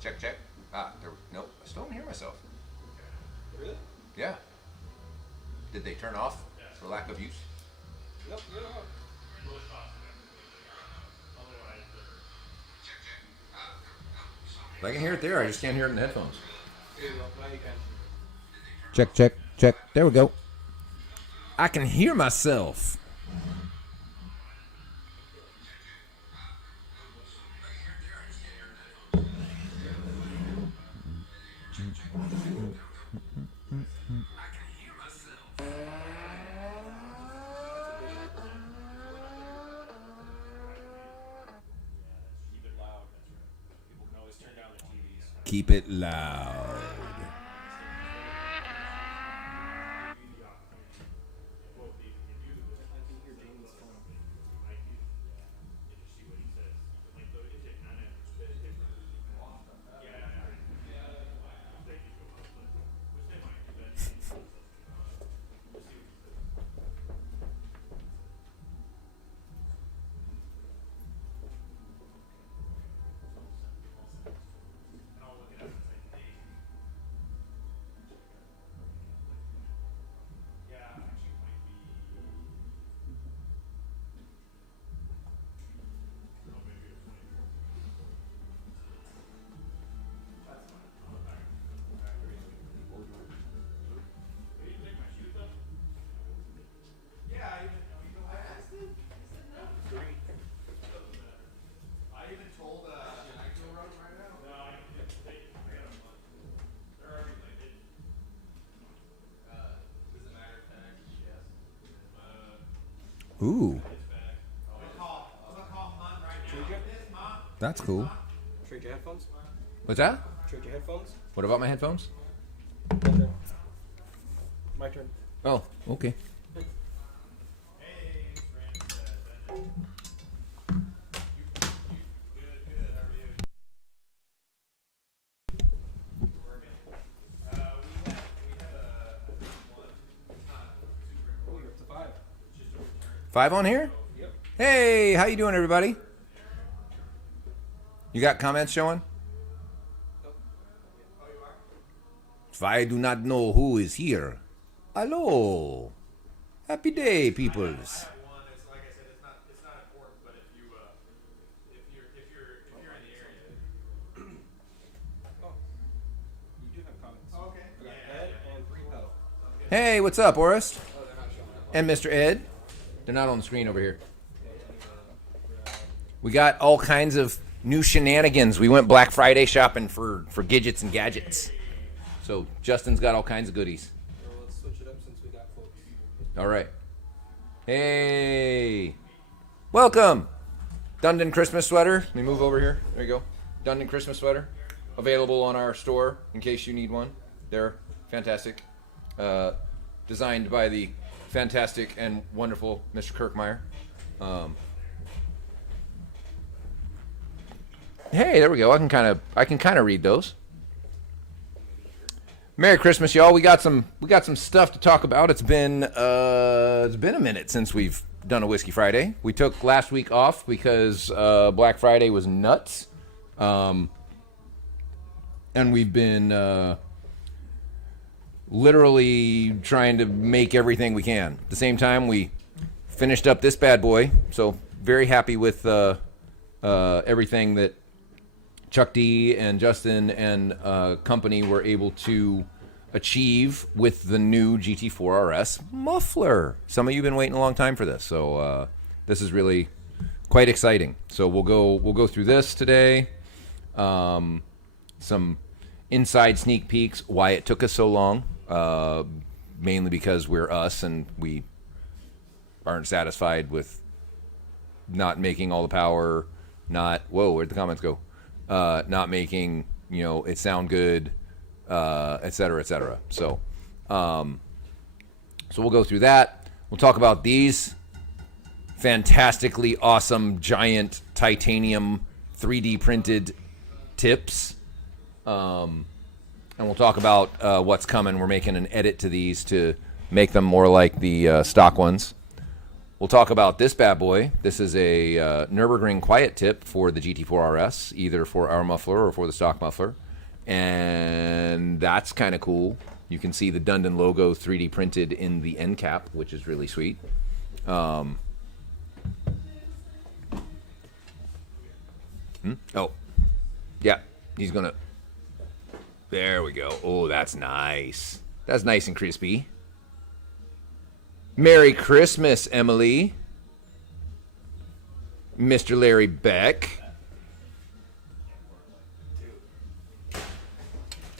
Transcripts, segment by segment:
Check, check. Nope. I still don't hear myself. Really? Yeah. Did they turn off for lack of use? Nope, you're not. I can hear it there. I just can't hear it in the headphones. Here you go. Now you can. Check, check, check. There we go. I can hear myself. Keep it loud. People can always turn down their TVs. Keep it loud. I can hear Jamie's phone. Ooh, Trade your, that's cool. trade your headphones? What's that? Trade your headphones? What about my headphones? My turn. My turn. Oh, okay. Oh, you're up to 5. 5 on here? Yep. Hey, how you doing, everybody? You got comments showing? If I do not know who is here, hello. Happy day, peoples. One is like I said, it's not important, but if you're in the area. Oh. You do have comments. Okay. I got Ed and Free Pedal. Hey, what's up, Orest? Oh, they're not showing up. And Mr. Ed. They're not on the screen over here. We got all kinds of new shenanigans. We went Black Friday shopping for gadgets and gadgets. So Justin's got all kinds of goodies. Well, let's switch it up since we got folks. All right. Hey. Welcome. Dundon Christmas sweater. Let me move over here. There you go. Dundon Christmas sweater. Available on our store in case you need one. They're fantastic. Designed by the fantastic and wonderful Mr. Kirkmeyer. Hey, there we go. I can kind of read those. Merry Christmas, y'all. We got some stuff to talk about. It's been a minute since we've done a Whiskey Friday. We took last week off because Black Friday was nuts, and we've been literally trying to make everything we can. At the same time, we finished up this bad boy, so very happy with everything that Chuck D and Justin and company were able to achieve with the new GT4 RS muffler. Some of you have been waiting a long time for this, so this is really quite exciting. So we'll go through this today. Some inside sneak peeks, why it took us so long, mainly because we're us and we aren't satisfied with not making all the power, where'd the comments go? Not making, it sound good, et cetera, et cetera. So we'll go through that. We'll talk about these fantastically awesome giant titanium 3D printed tips. And we'll talk about what's coming. We're making an edit to these to make them more like the stock ones. we'll talk about this bad boy. This is a Nürburgring quiet tip for the GT4 RS, either for our muffler or for the stock muffler. And that's kind of cool. You can see the Dundon logo 3D printed in the end cap, which is really sweet. Oh, yeah, he's gonna. There we go. Oh, that's nice. That's nice and crispy. Merry Christmas, Emily. Mr. Larry Beck.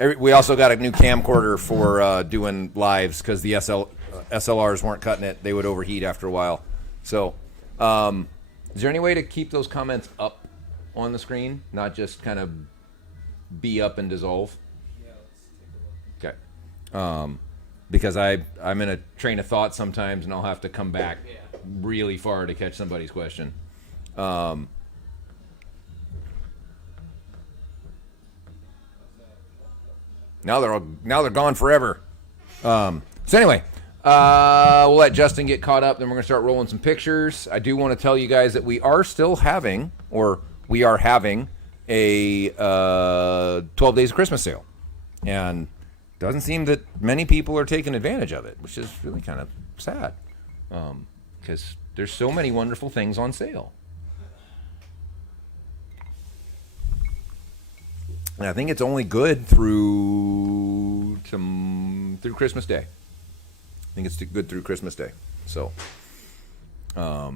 We also got a new camcorder for doing lives because the SLRs weren't cutting it. They would overheat after a while. So, is there any way to keep those comments up on the screen, not just kind of be up and dissolve? Yeah, let's take a look. Okay. Because I'm in a train of thought sometimes, and I'll have to come back really far to catch somebody's question. Now they're gone forever. So anyway, we'll let Justin get caught up. Then we're gonna start rolling some pictures. I do want to tell you guys that we are having a 12 Days of Christmas sale, and doesn't seem that many people are taking advantage of it, which is really kind of sad, because there's so many wonderful things on sale. And I think it's only good through Christmas Day. I think it's good through Christmas Day. So, hey,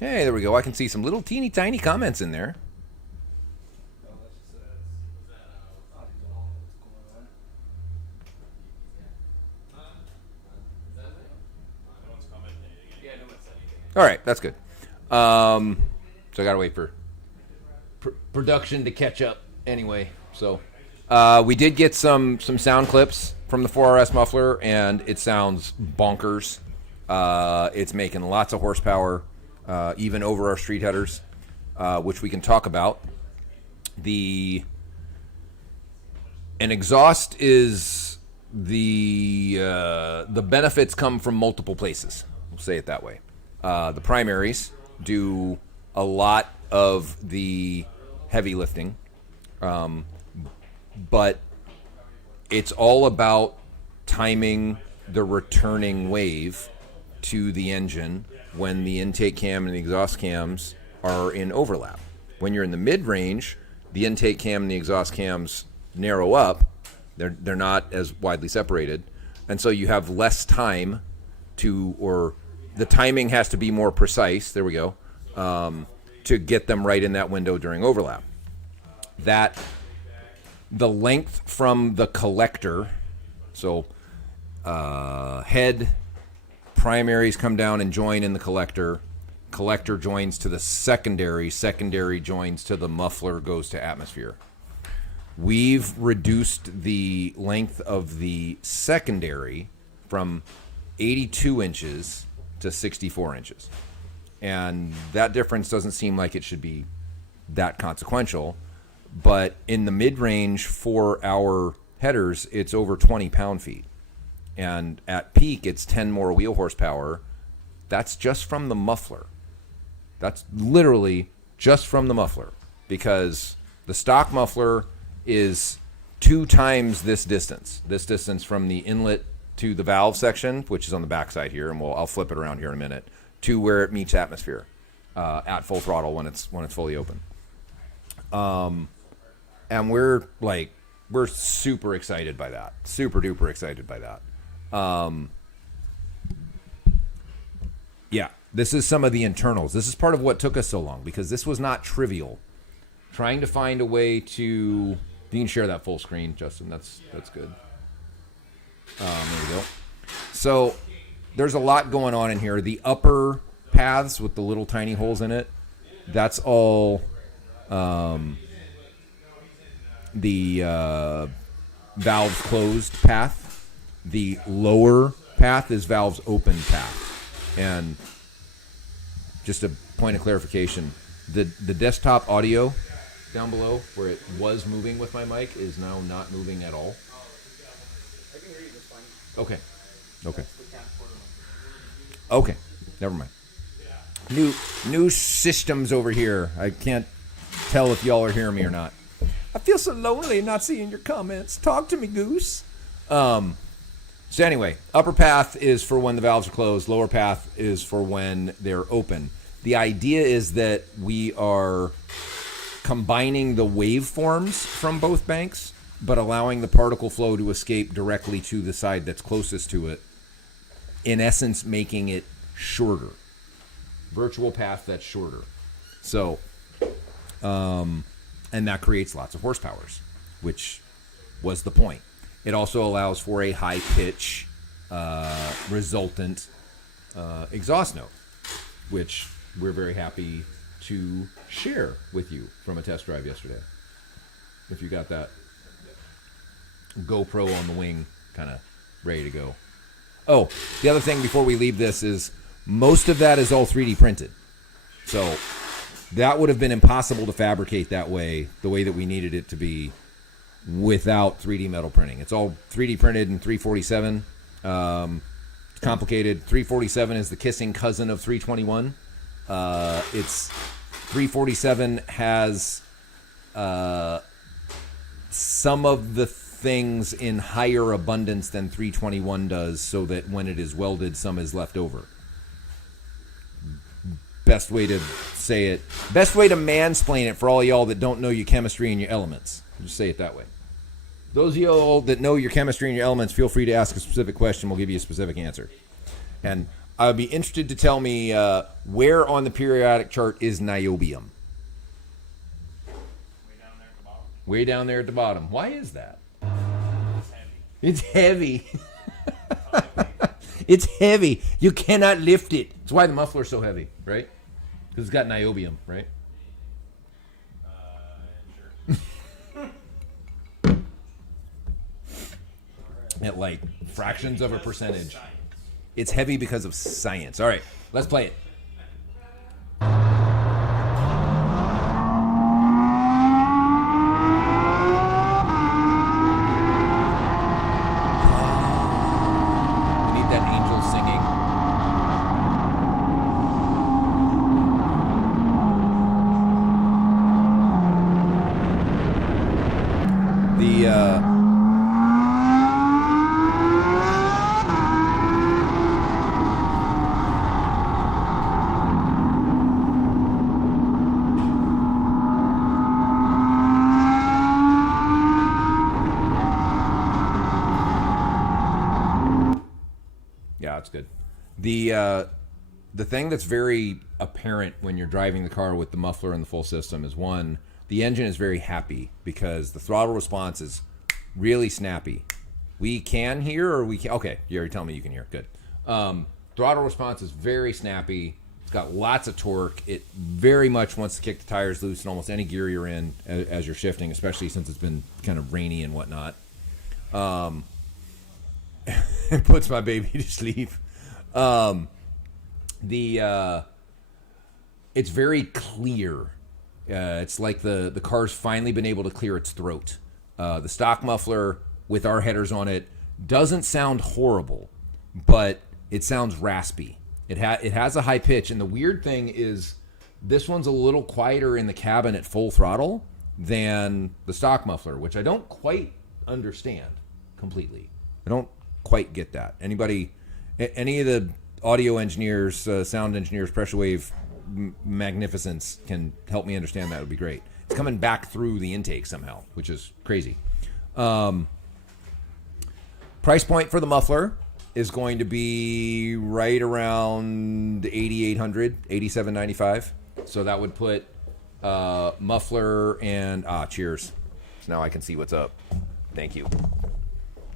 there we go. I can see some little teeny tiny comments in there. All right, that's good. So I gotta wait for production to catch up anyway. So we did get some sound clips from the 4RS muffler, and it sounds bonkers. It's making lots of horsepower, even over our street headers, which we can talk about. An exhaust is the benefits come from multiple places. We'll say it that way. The primaries do a lot of the heavy lifting, but it's all about timing the returning wave to the engine when the intake cam and the exhaust cams are in overlap. When you're in the mid-range, the intake cam and the exhaust cams narrow up. They're not as widely separated, and so you have less time or the timing has to be more precise. There we go. To get them right in that window during overlap. The length from the collector, so head primaries come down and join in the collector joins to the secondary joins to the muffler, goes to atmosphere. We've reduced the length of the secondary from 82 inches to 64 inches. And that difference doesn't seem like it should be that consequential. But in the mid-range for our headers, it's over 20 pound-feet. And at peak, it's 10 more wheel horsepower. That's just from the muffler. That's literally just from the muffler. Because the stock muffler is 2 times this distance. This distance from the inlet to the valve section, which is on the backside here, and I'll flip it around here in a minute, to where it meets atmosphere at full throttle when it's fully open. And we're super excited by that, super duper excited by that. Yeah, this is some of the internals. This is part of what took us so long, because this was not trivial. Trying to find a way to, you can share that full screen, Justin. That's good. There we go. So there's a lot going on in here. The upper paths with the little tiny holes in it, that's all the valves closed path. The lower path is valves open path. And just a point of clarification, the desktop audio down below where it was moving with my mic is now not moving at all. I can hear you just fine. Okay. The camcorder. Okay, never mind. New systems over here. I can't tell if y'all are hearing me or not. I feel so lonely not seeing your comments. Talk to me, Goose. So anyway, upper path is for when the valves are closed. Lower path is for when they're open. The idea is that we are combining the waveforms from both banks, but allowing the particle flow to escape directly to the side that's closest to it. In essence, making it shorter. Virtual path that's shorter. So, and that creates lots of horsepowers, which was the point. It also allows for a high pitch resultant exhaust note, which we're very happy to share with you from a test drive yesterday. If you got that GoPro on the wing kind of ready to go. Oh, the other thing before we leave this is most of that is all 3D printed. So that would have been impossible to fabricate that way, the way that we needed it to be, without 3D metal printing. It's all 3D printed in 347. It's complicated. 347 is the kissing cousin of 321. It's 347 has some of the things in higher abundance than 321 does, so that when it is welded, some is left over. Best way to say it, best way to mansplain it for all y'all that don't know your chemistry and your elements. Just say it that way. Those of y'all that know your chemistry and your elements, feel free to ask a specific question. We'll give you a specific answer. And I'd be interested to tell me where on the periodic chart is niobium. Way down there at the bottom. Why is that? It's heavy. It's heavy. You cannot lift it. That's why the muffler's so heavy, right? Because it's got niobium, right? Sure. At like fractions of a percentage. Science. It's heavy because of science. All right, let's play it. We need that angel singing. Yeah, it's good. The thing that's very apparent when you're driving the car with the muffler and the full system is, one, the engine is very happy because the throttle response is really snappy. We can hear, or we can. Okay, you already tell me you can hear. Good. Throttle response is very snappy. It's got lots of torque. It very much wants to kick the tires loose in almost any gear you're in as you're shifting, especially since it's been kind of rainy and whatnot. It puts my baby to sleep. It's very clear. It's like the car's finally been able to clear its throat. The stock muffler with our headers on it doesn't sound horrible, but it sounds raspy. It has a high pitch, and the weird thing is this one's a little quieter in the cabin at full throttle than the stock muffler, which I don't quite understand completely. I don't quite get that. Any of the audio engineers, sound engineers, pressure wave magnificence can help me understand that, it would be great. It's coming back through the intake somehow, which is crazy. Price point for the muffler is going to be right around $8,800, $8,795. So that would put muffler and cheers. So now I can see what's up. Thank you.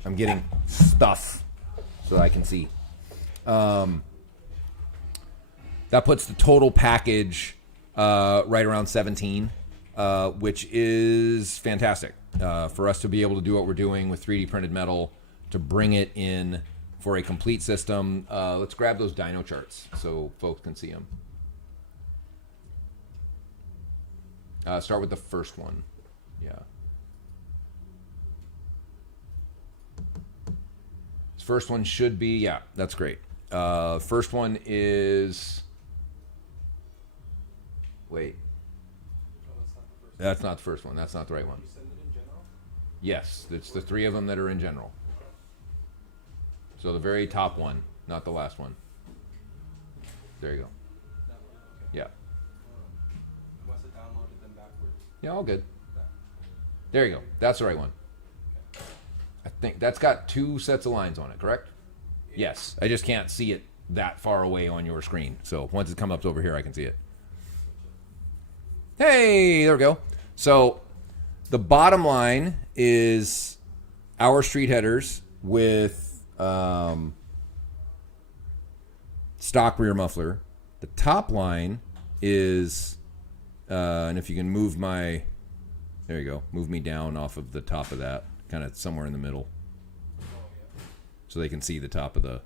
I'm getting stuff so that I can see. That puts the total package right around 17, which is fantastic for us to be able to do what we're doing with 3D printed metal, to bring it in for a complete system. Let's grab those dyno charts so folks can see them. Start with the first one. Yeah. This first one should be, yeah, that's great. First one is. Wait. That's not the first one. That's not the right one. You send it in general? Yes, it's the 3 of them that are in general. So the very top one, not the last one. There you go. That one, okay. Yeah. I must have downloaded them backwards. Yeah, all good. There you go. That's the right one. I think that's got 2 sets of lines on it, correct? Yes. I just can't see it that far away on your screen. So once it comes up over here, I can see it. Hey, there we go. So the bottom line is our street headers with stock rear muffler. The top line is, and if you can move my, there you go, move me down off of the top of that, kind of somewhere in the middle, so they can see the top of the.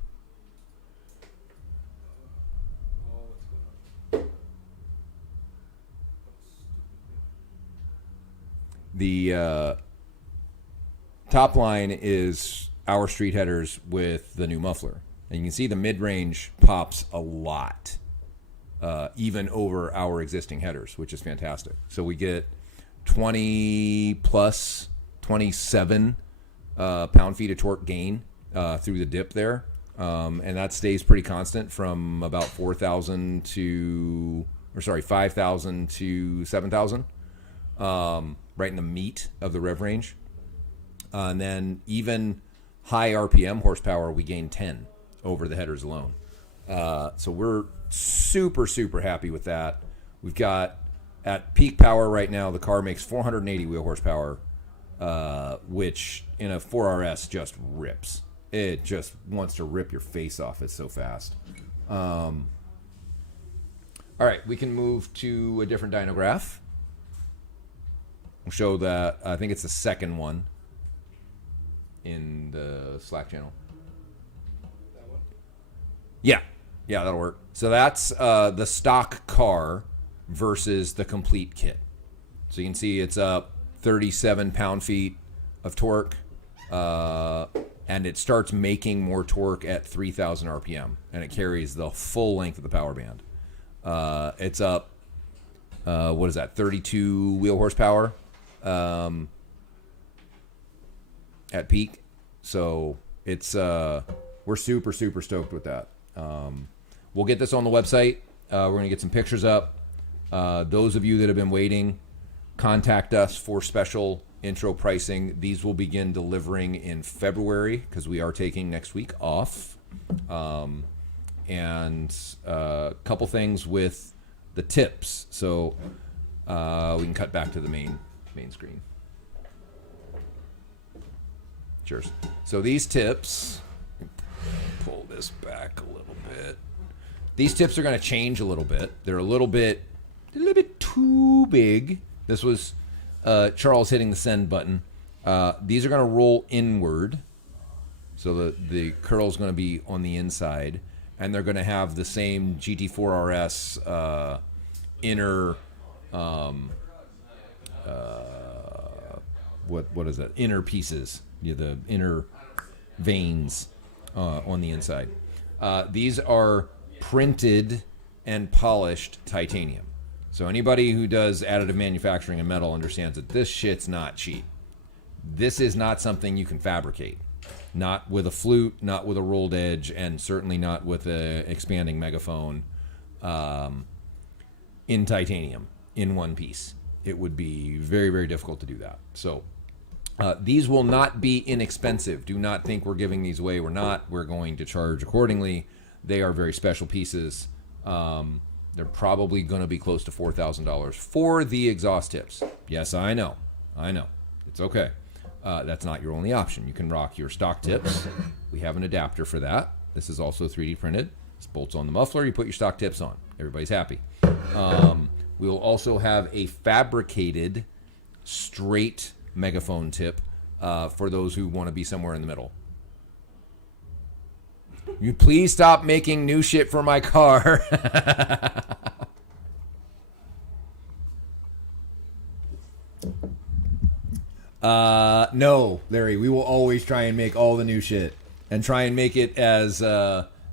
The top line is our street headers with the new muffler. And you can see the mid-range pops a lot, even over our existing headers, which is fantastic. So we get 20 plus 27 pound-feet of torque gain through the dip there. And that stays pretty constant from about 5,000 to 7,000. Right in the meat of the rev range. And then even high RPM horsepower, we gain 10 over the headers alone. So we're super, super happy with that. We've got, at peak power right now, the car makes 480 wheel horsepower, which in a 4RS just rips. It just wants to rip your face off. It's so fast. All right, we can move to a different dynograph. We'll show that, I think it's the second one in the Slack channel. That one? Yeah, that'll work. So that's the stock car versus the complete kit. So you can see it's up 37 pound-feet of torque, and it starts making more torque at 3,000 RPM, and it carries the full length of the power band. It's up, 32 wheel horsepower at peak. So it's we're super, super stoked with that. We'll get this on the website. We're going to get some pictures up. Those of you that have been waiting, contact us for special intro pricing. These will begin delivering in February because we are taking next week off. And a couple things with the tips. So we can cut back to the main screen. Cheers. So these tips, pull this back a little bit. These tips are going to change a little bit. They're a little bit too big. This was Charles hitting the send button. These are going to roll inward. So the curl is going to be on the inside. And they're going to have the same GT4 RS inner, what is that? Inner pieces, the inner veins on the inside. These are printed and polished titanium. So anybody who does additive manufacturing in metal understands that this shit's not cheap. This is not something you can fabricate. Not with a flute, not with a rolled edge, and certainly not with an expanding megaphone in titanium in one piece. It would be very, very difficult to do that. So these will not be inexpensive. Do not think we're giving these away. We're not. We're going to charge accordingly. They are very special pieces. They're probably going to be close to $4,000 for the exhaust tips. Yes, I know. It's okay. That's not your only option. You can rock your stock tips. We have an adapter for that. This is also 3D printed. This bolts on the muffler. You put your stock tips on. Everybody's happy. We will also have a fabricated straight megaphone tip for those who want to be somewhere in the middle. You please stop making new shit for my car. No, Larry, we will always try and make all the new shit and try and make it as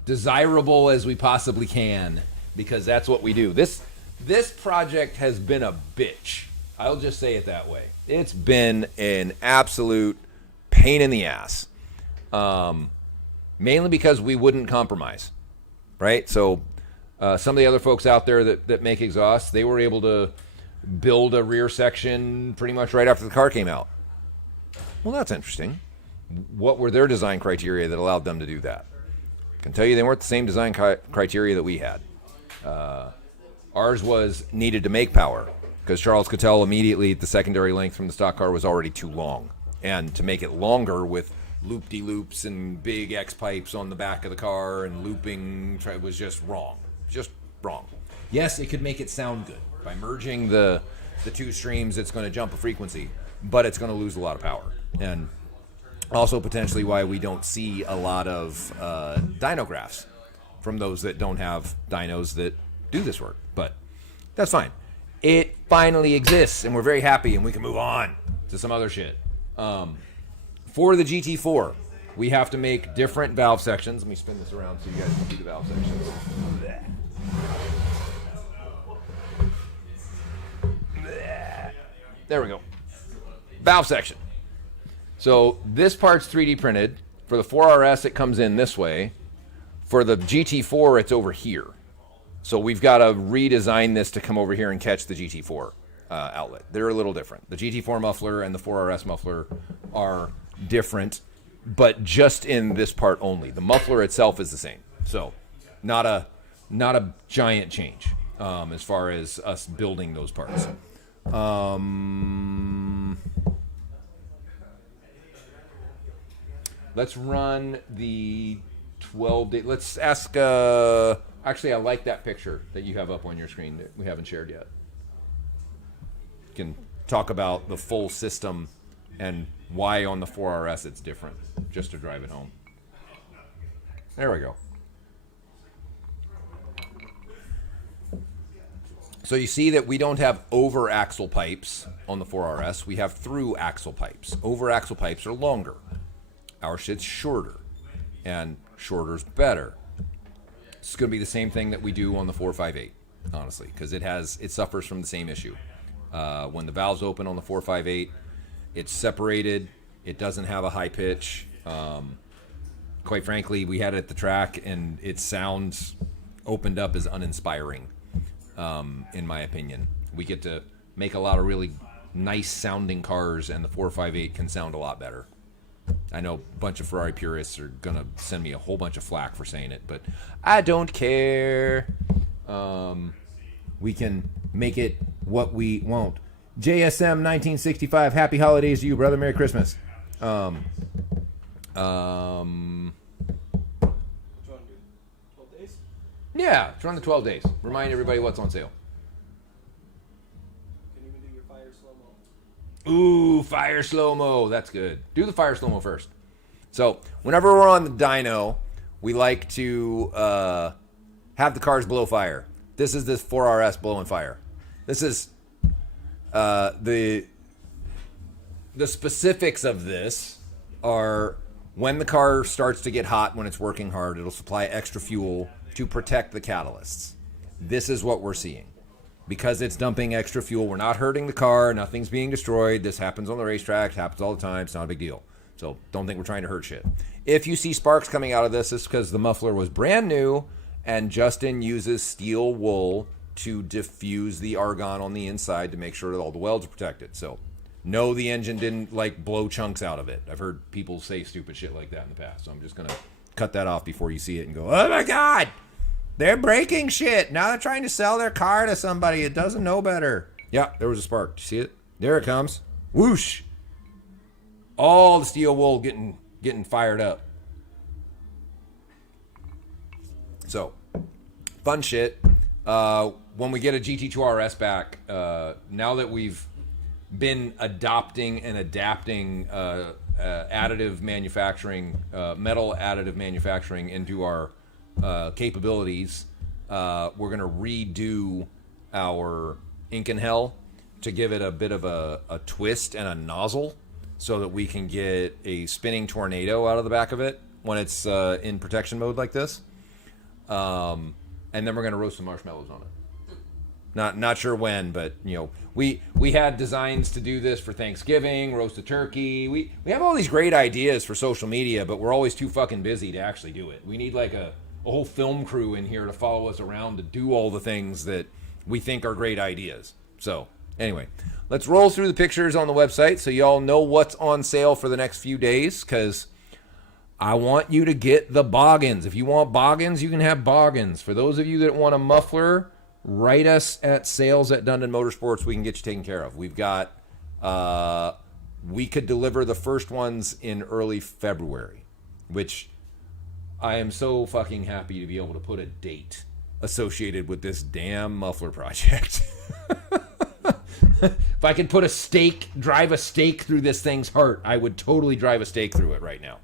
desirable as we possibly can, because that's what we do. This project has been a bitch. I'll just say it that way. It's been an absolute pain in the ass. Mainly because we wouldn't compromise, right? So some of the other folks out there that make exhausts, they were able to build a rear section pretty much right after the car came out. Well, that's interesting. What were their design criteria that allowed them to do that? I can tell you they weren't the same design criteria that we had. Ours was needed to make power, because Charles could tell immediately the secondary length from the stock car was already too long. And to make it longer with loop-de-loops and big X-pipes on the back of the car and looping was just wrong. Just wrong. Yes, it could make it sound good. By merging the two streams, it's going to jump a frequency, but it's going to lose a lot of power. And also potentially why we don't see a lot of dyno graphs from those that don't have dynos that do this work. But that's fine. It finally exists, and we're very happy, and we can move on to some other shit. For the GT4, we have to make different valve sections. Let me spin this around so you guys can see the valve sections. There we go. Valve section. So this part's 3D printed. For the 4RS, it comes in this way. For the GT4, it's over here. So we've got to redesign this to come over here and catch the GT4 outlet. They're a little different. The GT4 muffler and the 4RS muffler are different, but just in this part only. The muffler itself is the same. So not a giant change as far as us building those parts. Let's run the 12-day. Let's ask. Actually, I like that picture that you have up on your screen that we haven't shared yet. You can talk about the full system and why on the 4RS it's different, just to drive it home. There we go. So you see that we don't have over axle pipes on the 4RS. We have through axle pipes. Over axle pipes are longer. Our shit's shorter, and shorter's better. It's going to be the same thing that we do on the 458, honestly, because it suffers from the same issue. When the valve's open on the 458, it's separated. It doesn't have a high pitch. Quite frankly, we had it at the track, and it sounds opened up as uninspiring, in my opinion. We get to make a lot of really nice sounding cars, and the 458 can sound a lot better. I know a bunch of Ferrari purists are going to send me a whole bunch of flack for saying it, but I don't care. We can make it what we want. JSM 1965, happy holidays to you, brother. Merry Christmas. Which one, dude? 12 days? Yeah, it's run the 12 days. Remind everybody what's on sale. Can even do your fire slow-mo. Ooh, fire slow-mo. That's good. Do the fire slow-mo first. So, whenever we're on the dyno, we like to have the cars blow fire. This is this 4RS blowing fire. This is the specifics of this are when the car starts to get hot when it's working hard, it'll supply extra fuel to protect the catalysts. This is what we're seeing. Because it's dumping extra fuel, we're not hurting the car, nothing's being destroyed. This happens on the racetrack, it happens all the time, it's not a big deal. So don't think we're trying to hurt shit. If you see sparks coming out of this, it's because the muffler was brand new and Justin uses steel wool to diffuse the argon on the inside to make sure that all the welds are protected. So no, the engine didn't like blow chunks out of it. I've heard people say stupid shit like that in the past. So I'm just going to cut that off before you see it and go, oh my God, they're breaking shit. Now they're trying to sell their car to somebody that doesn't know better. Yeah, there was a spark. Do you see it? There it comes. Whoosh. All the steel wool getting fired up. So, fun shit. When we get a GT2 RS back, now that we've been adopting and adapting additive manufacturing, metal additive manufacturing into our capabilities, we're going to redo our Inkenhell to give it a bit of a twist and a nozzle so that we can get a spinning tornado out of the back of it when it's in protection mode like this. And then we're gonna roast some marshmallows on it. Not sure when, but you know, we had designs to do this for Thanksgiving, roast a turkey. We have all these great ideas for social media, but we're always too fucking busy to actually do it. We need like a whole film crew in here to follow us around to do all the things that we think are great ideas. So anyway, let's roll through the pictures on the website so y'all know what's on sale for the next few days, because I want you to get the boggins. If you want boggins, you can have boggins. For those of you that want a muffler, write us at sales@Dundon Motorsports. We can get you taken care of. We've got, we could deliver the first ones in early February, which I am so fucking happy to be able to put a date associated with this damn muffler project. If I could put drive a stake through this thing's heart, I would totally drive a stake through it right now.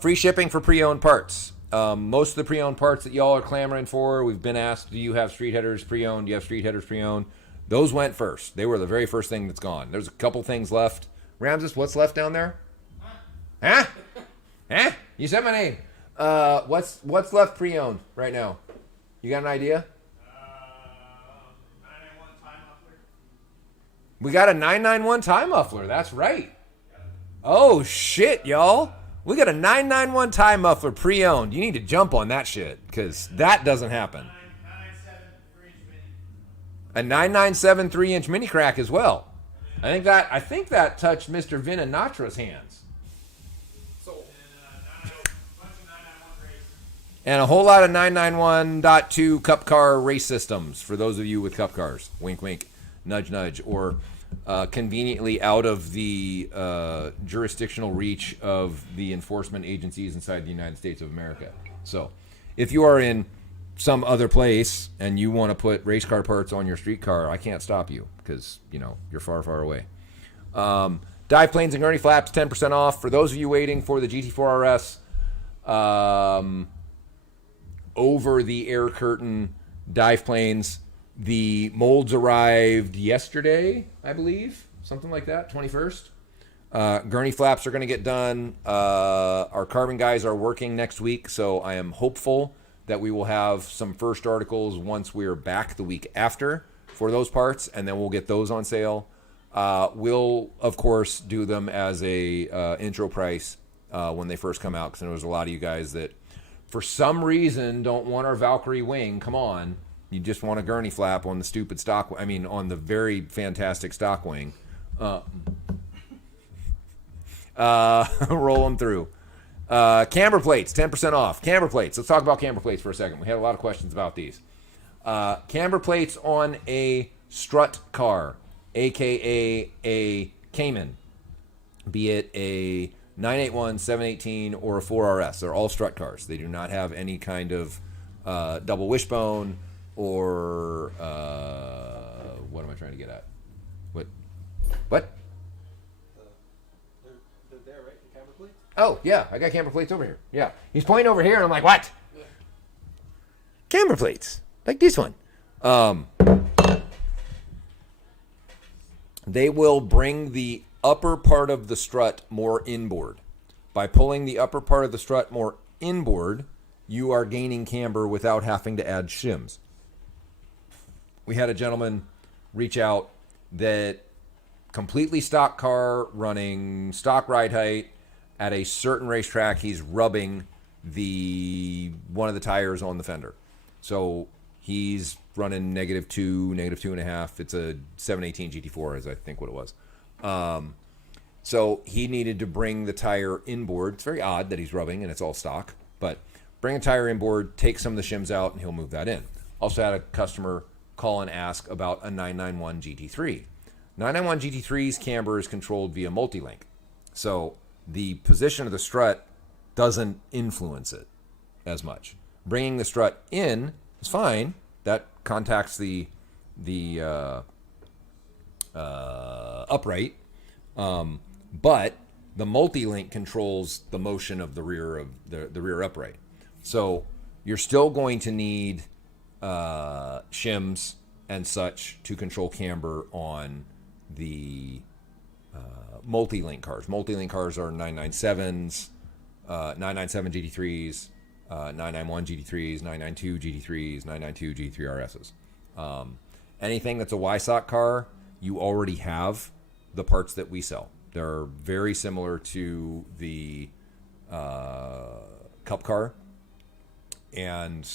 Free shipping for pre-owned parts. Most of the pre-owned parts that y'all are clamoring for, we've been asked, do you have street headers pre-owned? Do you have street headers pre-owned? Those went first. They were the very first thing that's gone. There's a couple things left. Ramses, what's left down there? Huh? Huh? You said my name. What's left pre-owned right now? You got an idea? 991 time muffler. We got a 991 tie muffler. That's right. Oh, shit, y'all. We got a 991 tie muffler pre-owned. You need to jump on that shit, because that doesn't happen. 997 3-inch mini. A 997 3-inch mini crack as well. I think that touched Mr. Vin and Natra's hands. And a whole lot of 991.2 Cup car race systems for those of you with Cup cars. Wink, wink, nudge, nudge. Or conveniently out of the jurisdictional reach of the enforcement agencies inside the United States of America. So if you are in some other place and you want to put race car parts on your street car, I can't stop you because, you know, you're far, far away. Dive planes and gurney flaps, 10% off. For those of you waiting for the GT4 RS, over the air curtain dive planes, the molds arrived yesterday, I believe, something like that, 21st. Gurney flaps are going to get done. Our carbon guys are working next week, so I am hopeful that we will have some first articles once we're back the week after for those parts, and then we'll get those on sale. We'll, of course, do them as a intro price when they first come out, because there's a lot of you guys that for some reason don't want our Valkyrie wing. Come on. You just want a gurney flap on the stupid stock. I mean, on the very fantastic stock wing. Roll them through. Camber plates, 10% off. Camber plates. Let's talk about camber plates for a second. We had a lot of questions about these. Camber plates on a strut car, a.k.a. a Cayman, be it a 981, 718, or a 4RS. They're all strut cars. They do not have any kind of double wishbone or what am I trying to get at? What? They're there, right? The camber plates? Oh, yeah. I got camber plates over here. Yeah. He's pointing over here, and I'm like, what? Camber plates. Like this one. They will bring the upper part of the strut more inboard. By pulling the upper part of the strut more inboard, you are gaining camber without having to add shims. We had a gentleman reach out that completely stock car running stock ride height at a certain racetrack. He's rubbing one of the tires on the fender. So he's running -2, -2.5. It's a 718 GT4 is I think what it was. So he needed to bring the tire inboard. It's very odd that he's rubbing and it's all stock, but bring a tire inboard, take some of the shims out, and he'll move that in. Also had a customer call and ask about a 991 GT3. 991 GT3's camber is controlled via multi-link. So the position of the strut doesn't influence it as much. Bringing the strut in is fine. That contacts the upright. But the multi-link controls the motion of the rear upright. So you're still going to need shims and such to control camber on the multi-link cars. Multi-link cars are 997s, 997 GT3s, 991 GT3s, 992 GT3s, 992 GT3 RSs. Anything that's a YSOC car, you already have the parts that we sell. They're very similar to the Cup car, and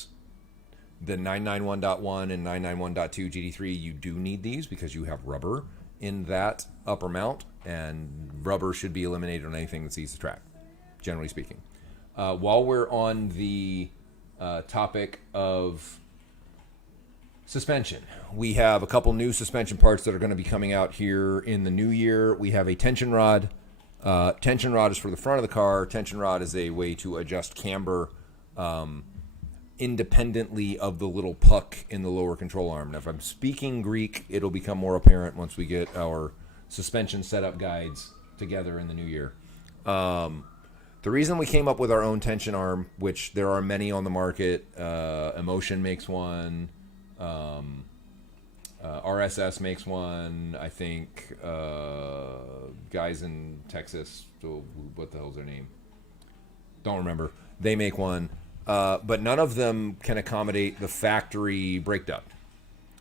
the 991.1 and 991.2 GT3, you do need these because you have rubber in that upper mount, and rubber should be eliminated on anything that sees the track, generally speaking. While we're on the topic of suspension, we have a couple new suspension parts that are going to be coming out here in the new year. We have a tension rod. Tension rod is for the front of the car. Tension rod is a way to adjust camber independently of the little puck in the lower control arm. Now, if I'm speaking Greek, it'll become more apparent once we get our suspension setup guides together in the new year. The reason we came up with our own tension arm, which there are many on the market, Emotion makes one, RSS makes one, I think guys in Texas, so what the hell's their name? Don't remember. They make one. But none of them can accommodate the factory brake duct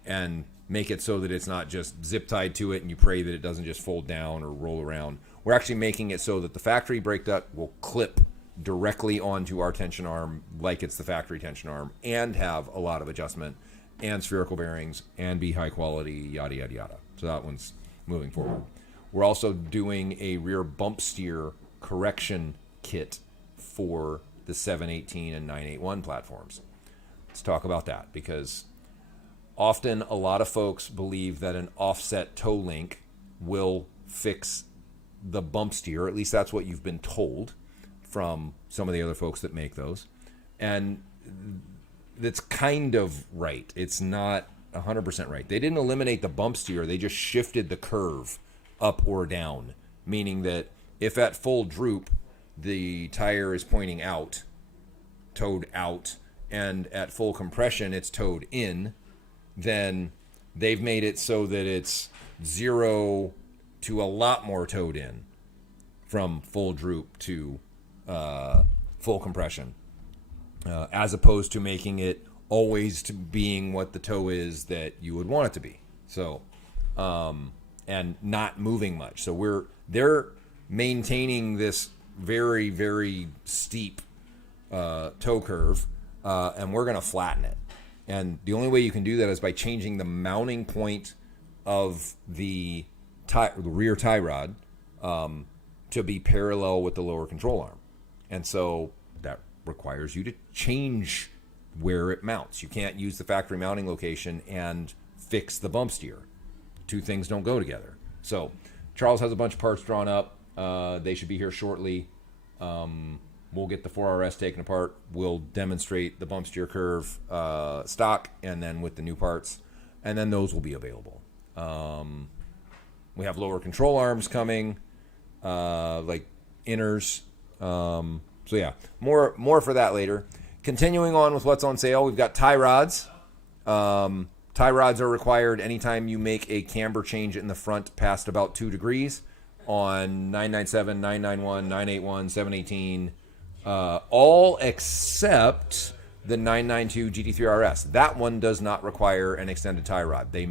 and make it so that it's not just zip tied to it and you pray that it doesn't just fold down or roll around. We're actually making it so that the factory brake duct will clip directly onto our tension arm like it's the factory tension arm and have a lot of adjustment and spherical bearings and be high quality, yada, yada, yada. So that one's moving forward. We're also doing a rear bump steer correction kit for the 718 and 981 platforms. Let's talk about that, because often a lot of folks believe that an offset toe link will fix the bump steer. At least that's what you've been told from some of the other folks that make those. And that's kind of right. It's not 100% right. They didn't eliminate the bump steer. They just shifted the curve up or down, meaning that if at full droop, the tire is pointing out, toed out, and at full compression, it's toed in, then they've made it so that it's 0 to a lot more toed in from full droop to full compression, as opposed to making it always to being what the toe is that you would want it to be. So, and not moving much. So they're maintaining this very, very steep toe curve, and we're going to flatten it. And the only way you can do that is by changing the mounting point of the rear tie rod to be parallel with the lower control arm. And so that requires you to change where it mounts. You can't use the factory mounting location and fix the bump steer. Two things don't go together. So Charles has a bunch of parts drawn up. They should be here shortly. We'll get the 4RS taken apart. We'll demonstrate the bump steer curve stock and then with the new parts. And then those will be available. We have lower control arms coming, like inners. So yeah, more for that later. Continuing on with what's on sale, we've got tie rods. Tie rods are required anytime you make a camber change in the front past about 2 degrees on 997, 991, 981, 718, all except the 992 GT3 RS. That one does not require an extended tie rod. They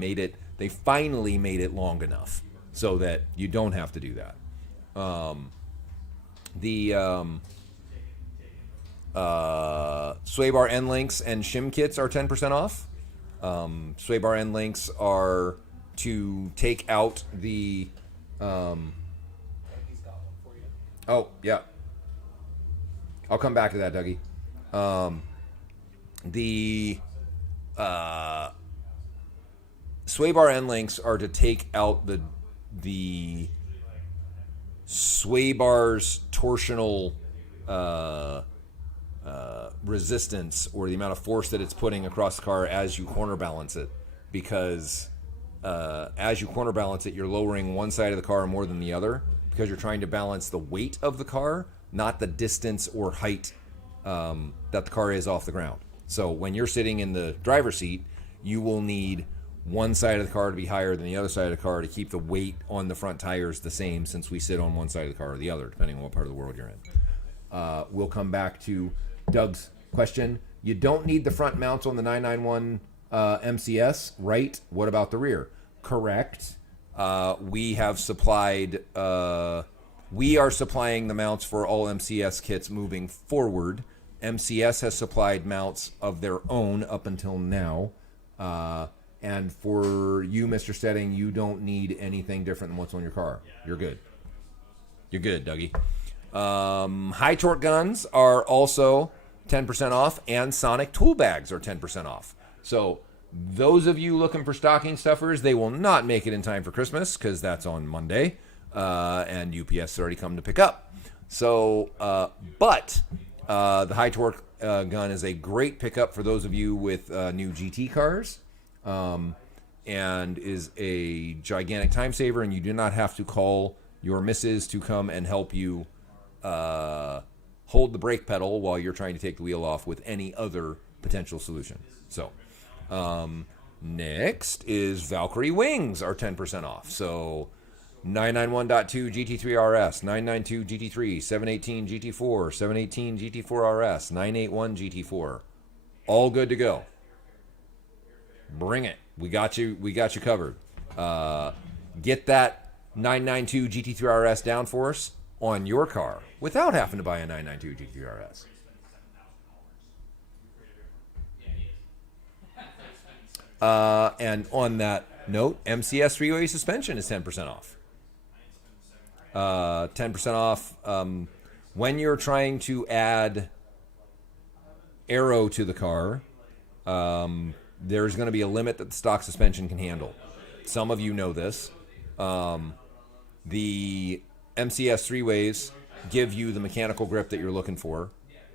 finally made it long enough so that you don't have to do that. Sway bar end links and shim kits are 10% off. Sway bar end links are to take out the oh yeah, I'll come back to that, Dougie. The sway bar end links are to take out the sway bar's torsional resistance, or the amount of force that it's putting across the car as you corner balance it, because as you corner balance it, you're lowering one side of the car more than the other, because you're trying to balance the weight of the car, not the distance or height that the car is off the ground. So when you're sitting in the driver's seat, you will need one side of the car to be higher than the other side of the car to keep the weight on the front tires the same, since we sit on one side of the car or the other, depending on what part of the world you're in. we'll come back to Doug's question. You don't need the front mounts on the 991 MCS, right? What about the rear? Correct. We have supplied. We are supplying the mounts for all MCS kits moving forward. MCS has supplied mounts of their own up until now. And for you, Mr. Stedding, you don't need anything different than what's on your car. You're good. You're good, Dougie. High torque guns are also 10% off, and Sonic tool bags are 10% off. So those of you looking for stocking stuffers, they will not make it in time for Christmas because that's on Monday, and UPS has already come to pick up. So, but the high torque gun is a great pickup for those of you with new GT cars, and is a gigantic time saver, and you do not have to call your missus to come and help you hold the brake pedal while you're trying to take the wheel off with any other potential solution. So, next is Valkyrie wings are 10% off. So, 991.2 GT3 RS, 992 GT3, 718 GT4, 718 GT4 RS, 981 GT4. All good to go. Bring it. We got you covered. Get that 992 GT3 RS down for us on your car without having to buy a 992 GT3 RS. And on that note, MCS three-way suspension is 10% off. 10% off when you're trying to add aero to the car. There's going to be a limit that the stock suspension can handle. Some of you know this. The MCS three-ways give you the mechanical grip that you're looking for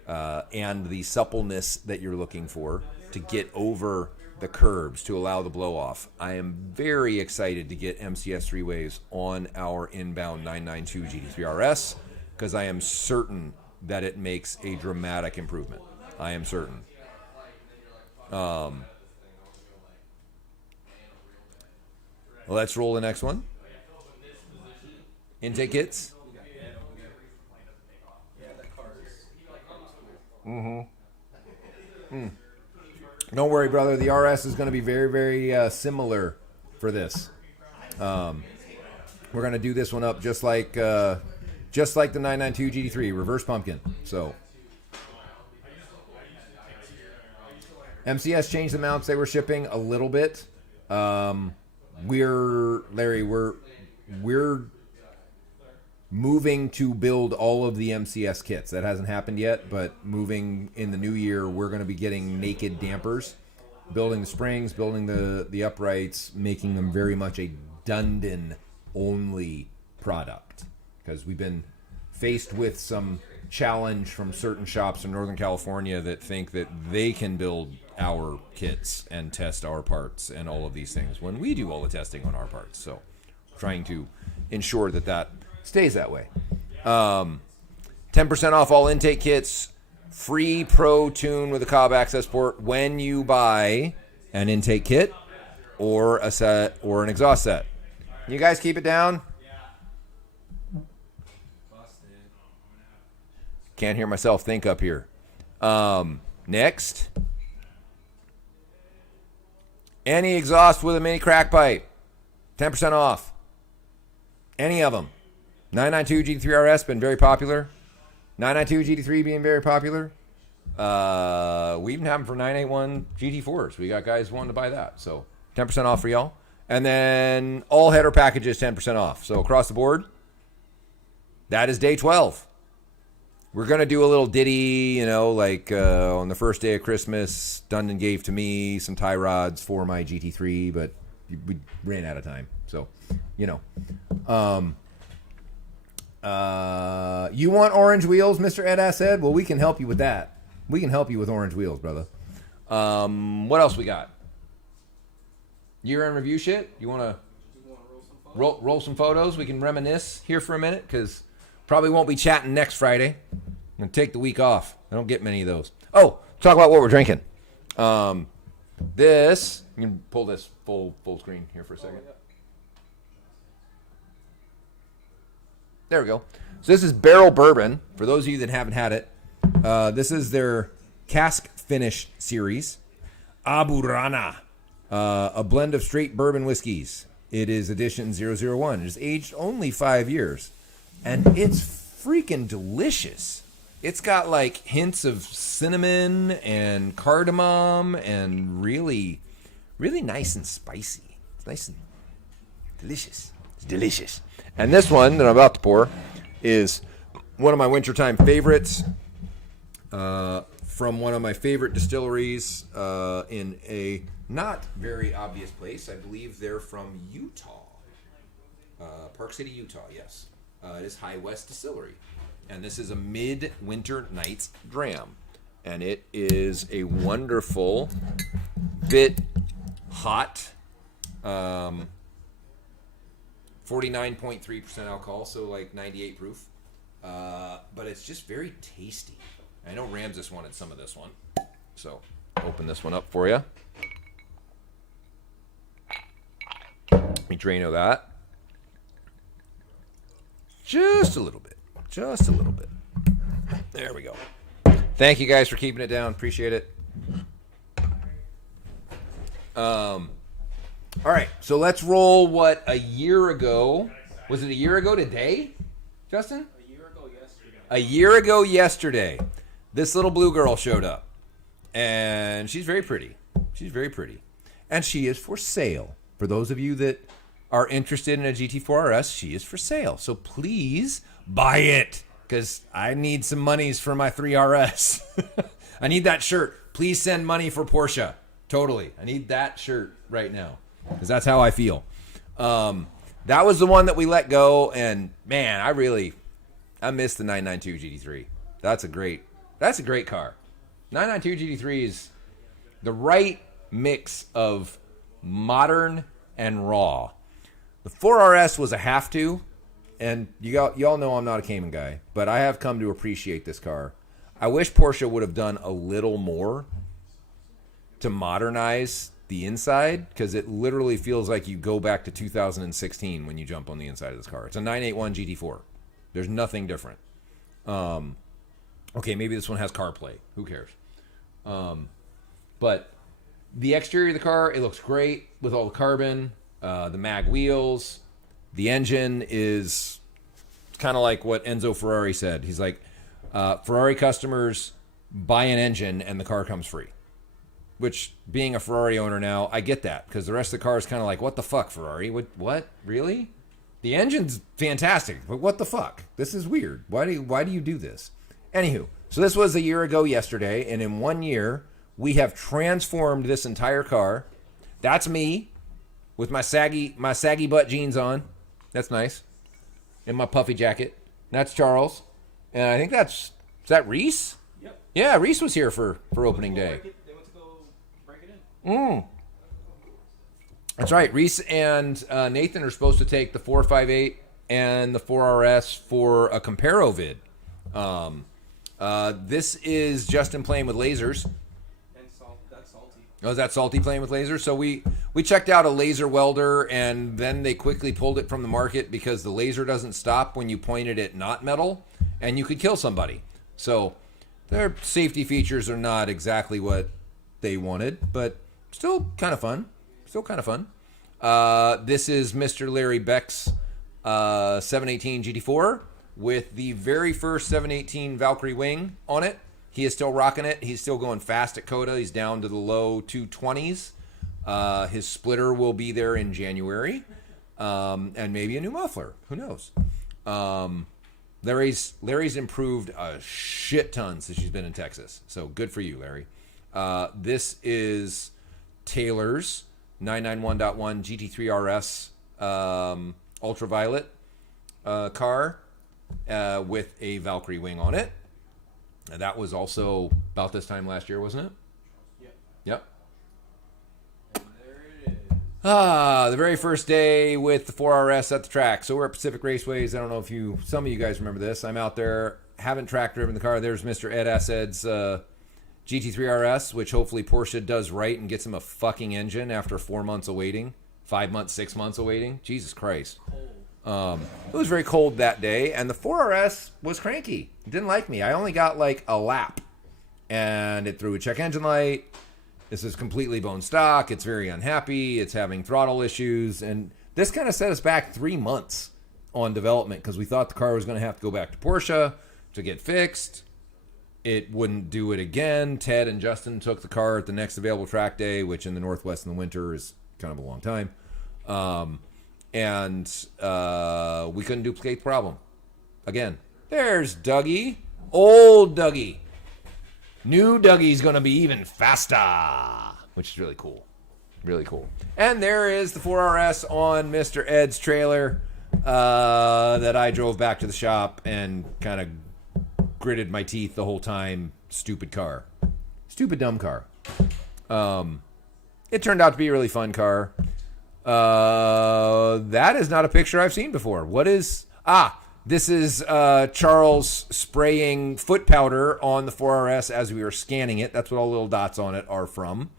and the suppleness that you're looking for to get over the curbs to allow the blow-off. I am very excited to get MCS three-ways on our inbound 992 GT3 RS because I am certain that it makes a dramatic improvement. I am certain. Let's roll the next one. Intake kits. Don't worry, brother. The RS is going to be very, very similar for this. We're going to do this one up just like the 992 GT3 reverse pumpkin. So MCS changed the mounts they were shipping a little bit. We're moving to build all of the MCS kits. That hasn't happened yet, but moving in the new year, we're going to be getting naked dampers, building the springs, building the uprights, making them very much a Dundon-only product. Because we've been faced with some challenge from certain shops in Northern California that think that they can build our kits and test our parts and all of these things when we do all the testing on our parts. So trying to ensure that stays that way. 10% off all intake kits, free Pro Tune with a Cobb access port when you buy an intake kit or a set or an exhaust set. You guys keep it down? Can't hear myself think up here. Next. Any exhaust with a mini crack pipe, 10% off. Any of them. 992 GT3 RS been very popular. 992 GT3 being very popular. We even have them for 981 GT4s. We got guys wanting to buy that. So 10% off for y'all. And then all header packages 10% off. So across the board, that is day 12. We're going to do a little ditty, like on the first day of Christmas, Dundon gave to me some tie rods for my GT3, but we ran out of time. So, you want orange wheels, Mr. Ed said? Well, we can help you with that. We can help you with orange wheels, brother. What else we got? Year-end review shit? You want to roll some photos? We can reminisce here for a minute, because probably won't be chatting next Friday. I'm going to take the week off. I don't get many of those. Oh, talk about what we're drinking. This, you can pull this full screen here for a second. There we go. So this is Barrel Bourbon. For those of you that haven't had it, this is their cask finish series. Abu Rana, a blend of straight bourbon whiskeys. It is edition 001. It is aged only 5 years. And it's freaking delicious. It's got like hints of cinnamon and cardamom and really, really nice and spicy. It's nice and delicious. It's delicious. And this one that I'm about to pour is one of my wintertime favorites from one of my favorite distilleries in a not very obvious place. I believe they're from Utah. Park City, Utah, yes. It is High West Distillery. And this is a Midwinter Nights Dram. And it is a wonderful, bit hot, 49.3% alcohol, so like 98 proof. But it's just very tasty. I know Ramses wanted some of this one. So, open this one up for you. Let me drain of that. Just a little bit. Just a little bit. There we go. Thank you guys for keeping it down. Appreciate it. All right, so let's roll what a year ago. Was it a year ago today, Justin? A year ago yesterday. A year ago yesterday, this little blue girl showed up. And she's very pretty. She's very pretty. And she is for sale. For those of you that are interested in a GT4 RS, she is for sale. So please buy it, because I need some monies for my 3RS. I need that shirt. Please send money for Porsche. Totally. I need that shirt right now, because that's how I feel. That was the one that we let go, and man, I miss the 992 GT3. That's a great car. 992 GT3 is the right mix of modern and raw. The 4RS was a have to, and y'all know I'm not a Cayman guy, but I have come to appreciate this car. I wish Porsche would have done a little more to modernize the inside, because it literally feels like you go back to 2016 when you jump on the inside of this car. It's a 981 GT4. There's nothing different. Okay, maybe this one has CarPlay. Who cares? But the exterior of the car, it looks great with all the carbon, the mag wheels. The engine is kind of like what Enzo Ferrari said. He's like, Ferrari customers buy an engine and the car comes free. Which, being a Ferrari owner now, I get that, because the rest of the car is kind of like, what the fuck, Ferrari? What? Really? The engine's fantastic, but what the fuck? This is weird. Why do you do this? Anywho, so this was a year ago yesterday, and in 1 year, we have transformed this entire car. That's me, with my saggy butt jeans on. That's nice. And my puffy jacket. That's Charles. And I think is that Reese? Yep. Yeah, Reese was here for opening day. They went to go break it in. That's right. Reese and Nathan are supposed to take the 458 and the 4RS for a comparo vid. This is Justin playing with lasers. And that's salty. Oh, is that Salty playing with lasers? So we checked out a laser welder, and then they quickly pulled it from the market because the laser doesn't stop when you point it at not metal, and you could kill somebody. So their safety features are not exactly what they wanted, but still kind of fun. This is Mr. Larry Beck's 718 GT4 with the very first 718 Valkyrie wing on it. He is still rocking it. He's still going fast at COTA. He's down to the low 220s. His splitter will be there in January. And maybe a new muffler. Who knows? Larry's improved a shit ton since she's been in Texas. So good for you, Larry. This is Taylor's 991.1 GT3 RS ultraviolet car with a Valkyrie wing on it. And that was also about this time last year, wasn't it? Yep. And there it is. The very first day with the 4RS at the track. So we're at Pacific Raceways. I don't know if some of you guys remember this. I'm out there, haven't track driven the car. There's Mr. Ed Assed's GT3 RS, which hopefully Porsche does right and gets him a fucking engine after 4 months of waiting. 5 months, 6 months of waiting. Jesus Christ. It was very cold that day, and the 4RS was cranky. It didn't like me. I only got like a lap, and it threw a check engine light. This is completely bone stock. It's very unhappy. It's having throttle issues, and this kind of set us back 3 months on development because we thought the car was going to have to go back to Porsche to get fixed. It wouldn't do it again. Ted and Justin took the car at the next available track day, which in the Northwest in the winter is kind of a long time. And we couldn't duplicate the problem. Again, there's Dougie. Old Dougie. New Dougie's going to be even faster, which is really cool. Really cool. And there is the 4RS on Mr. Ed's trailer that I drove back to the shop and kind of gritted my teeth the whole time. Stupid car. Stupid, dumb car. It turned out to be a really fun car. That is not a picture I've seen before. What is... this is Charles spraying foot powder on the 4RS as we were scanning it. That's what all the little dots on it are from.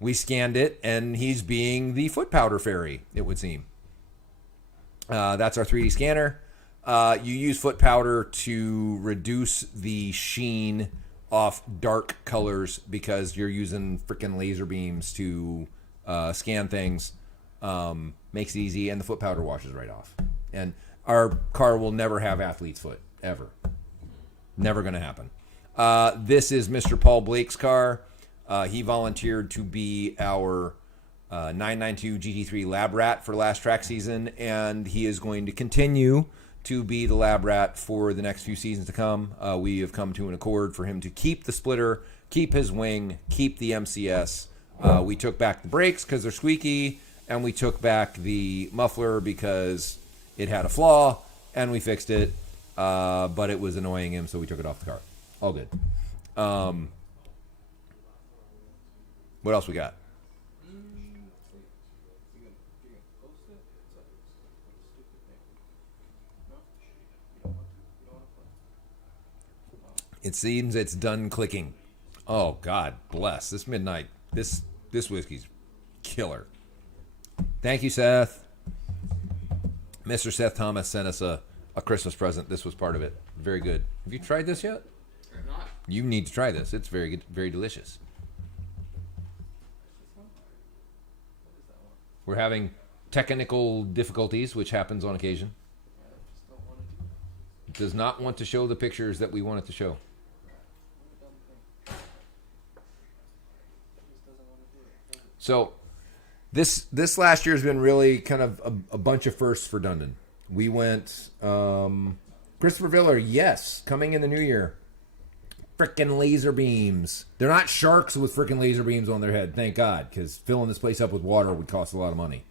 We scanned it, and he's being the foot powder fairy, it would seem. That's our 3D scanner. You use foot powder to reduce the sheen off dark colors because you're using freaking laser beams to scan things. Makes it easy, and the foot powder washes right off. And our car will never have athlete's foot, ever. Never going to happen. This is Mr. Paul Blake's car. He volunteered to be our 992 GT3 lab rat for last track season, and he is going to continue to be the lab rat for the next few seasons to come. We have come to an accord for him to keep the splitter, keep his wing, keep the MCS. We took back the brakes because they're squeaky, and we took back the muffler because it had a flaw, and we fixed it, but it was annoying him, so we took it off the car. All good. What else we got? It seems it's done clicking. Oh, God bless. This midnight, this whiskey's killer. Thank you, Seth. Mr. Seth Thomas sent us a Christmas present. This was part of it. Very good. Have you tried this yet? I've not. You need to try this. It's very good, very delicious. We're having technical difficulties, which happens on occasion. It does not want to show the pictures that we want it to show. So this last year has been really kind of a bunch of firsts for Dundon. We went Christopher Viller, yes, coming in the new year. Frickin' laser beams. They're not sharks with frickin' laser beams on their head, thank God, because filling this place up with water would cost a lot of money.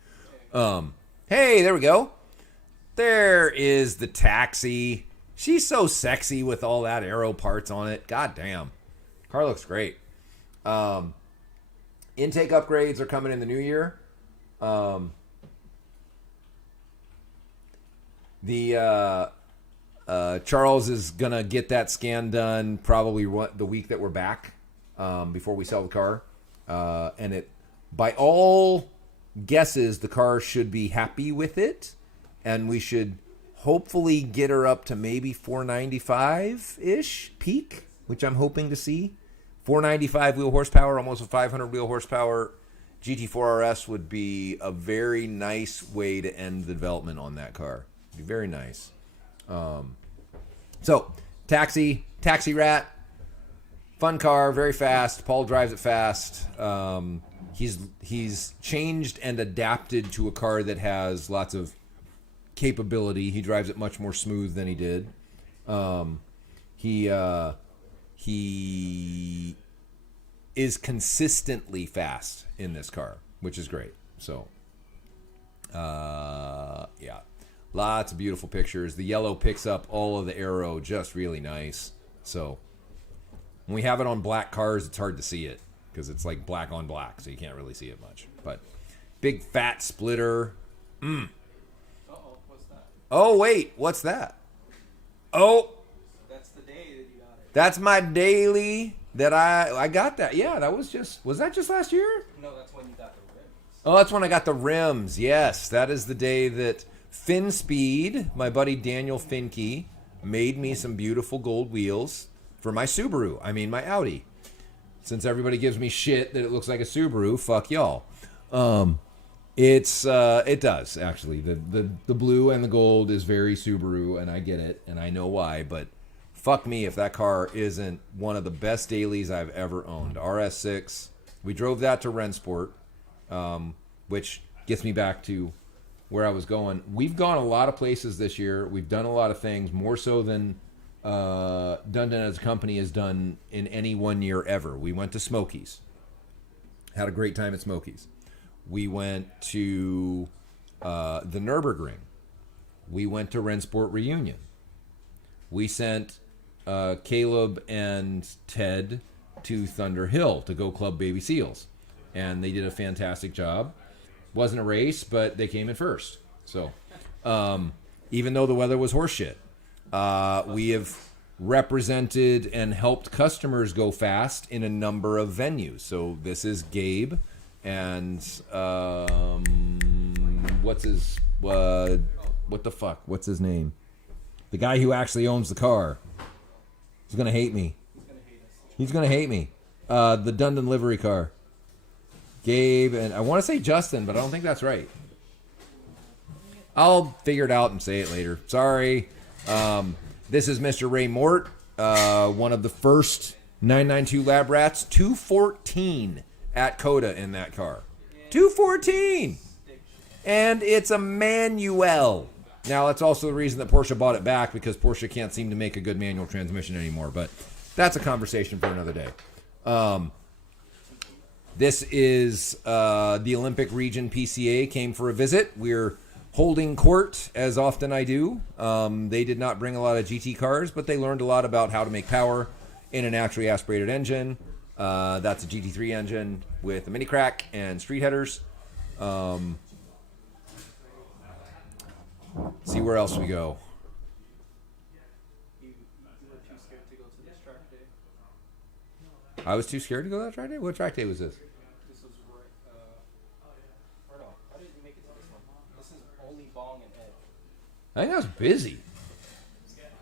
Hey, there we go. There is the taxi. She's so sexy with all that aero parts on it. God damn. Car looks great. Intake upgrades are coming in the new year. Charles is going to get that scan done probably the week that we're back before we sell the car. And it, by all guesses, the car should be happy with it. And we should hopefully get her up to maybe 495-ish peak, which I'm hoping to see. 495 wheel horsepower, almost a 500 wheel horsepower GT4 RS would be a very nice way to end the development on that car. It'd be very nice. So, Taxi Rat, fun car, very fast. Paul drives it fast. He's changed and adapted to a car that has lots of capability. He drives it much more smooth than he did. He is consistently fast in this car, which is great. So, yeah. Lots of beautiful pictures. The yellow picks up all of the aero just really nice. So, when we have it on black cars, it's hard to see it because it's like black on black, so you can't really see it much. But, big fat splitter. Uh-oh, what's that? Oh, wait, what's that? Oh, That's the day that you got it. that's my daily that I got that. Yeah, that was that just last year? No, that's when you got the rims. Oh, that's when I got the rims. Yes, that is the day that FinSpeed, my buddy Daniel Finke, made me some beautiful gold wheels for my Subaru. I mean, my Audi. Since everybody gives me shit that it looks like a Subaru, fuck y'all. It does actually. The blue and the gold is very Subaru, and I get it, and I know why. But fuck me if that car isn't one of the best dailies I've ever owned. RS6. We drove that to Rennsport, which gets me back to where I was going. We've gone a lot of places this year. We've done a lot of things, more so than Dundon as a company has done in any 1 year ever. We went to Smokies. Had a great time at Smokies. We went to the Nürburgring. We went to Rennsport Reunion. We sent Caleb and Ted to Thunder Hill to go club Baby Seals. And they did a fantastic job. Wasn't a race, but they came in first. So, even though the weather was horseshit, we have represented and helped customers go fast in a number of venues. So this is Gabe and what's his name? The guy who actually owns the car. He's gonna hate me. He's gonna hate me. The Dundon livery car. Gabe and I want to say Justin, but I don't think that's right. I'll figure it out and say it later. Sorry. This is Mr. Ray Mort, one of the first 992 Lab Rats. 214 at Coda in that car. 214! And it's a manual. Now, that's also the reason that Porsche bought it back, because Porsche can't seem to make a good manual transmission anymore. But that's a conversation for another day. This is the Olympic Region PCA came for a visit. We're holding court, as often I do. They did not bring a lot of GT cars, but they learned a lot about how to make power in a naturally aspirated engine. That's a GT3 engine with a mini crack and street headers. See where else we go. You were too scared to go to this track day. I was too scared to go that track day? What track day was this? This was right. Or no, how did you make it to this one? This is only Bong and Ed. I think I was busy.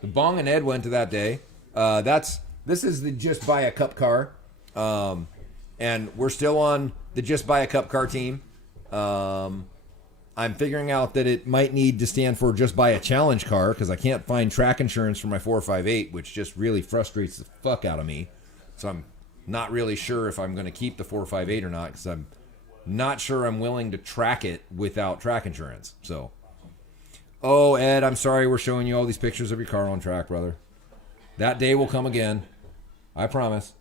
The Bong and Ed went to that day. This is the Just Buy a Cup car. And we're still on the Just Buy a Cup car team. I'm figuring out that it might need to stand for Just Buy a Challenge car, because I can't find track insurance for my 458, which just really frustrates the fuck out of me. So I'm not really sure if I'm going to keep the 458 or not, because I'm not sure I'm willing to track it without track insurance. So, oh, Ed, I'm sorry we're showing you all these pictures of your car on track, brother. That day will come again. I promise.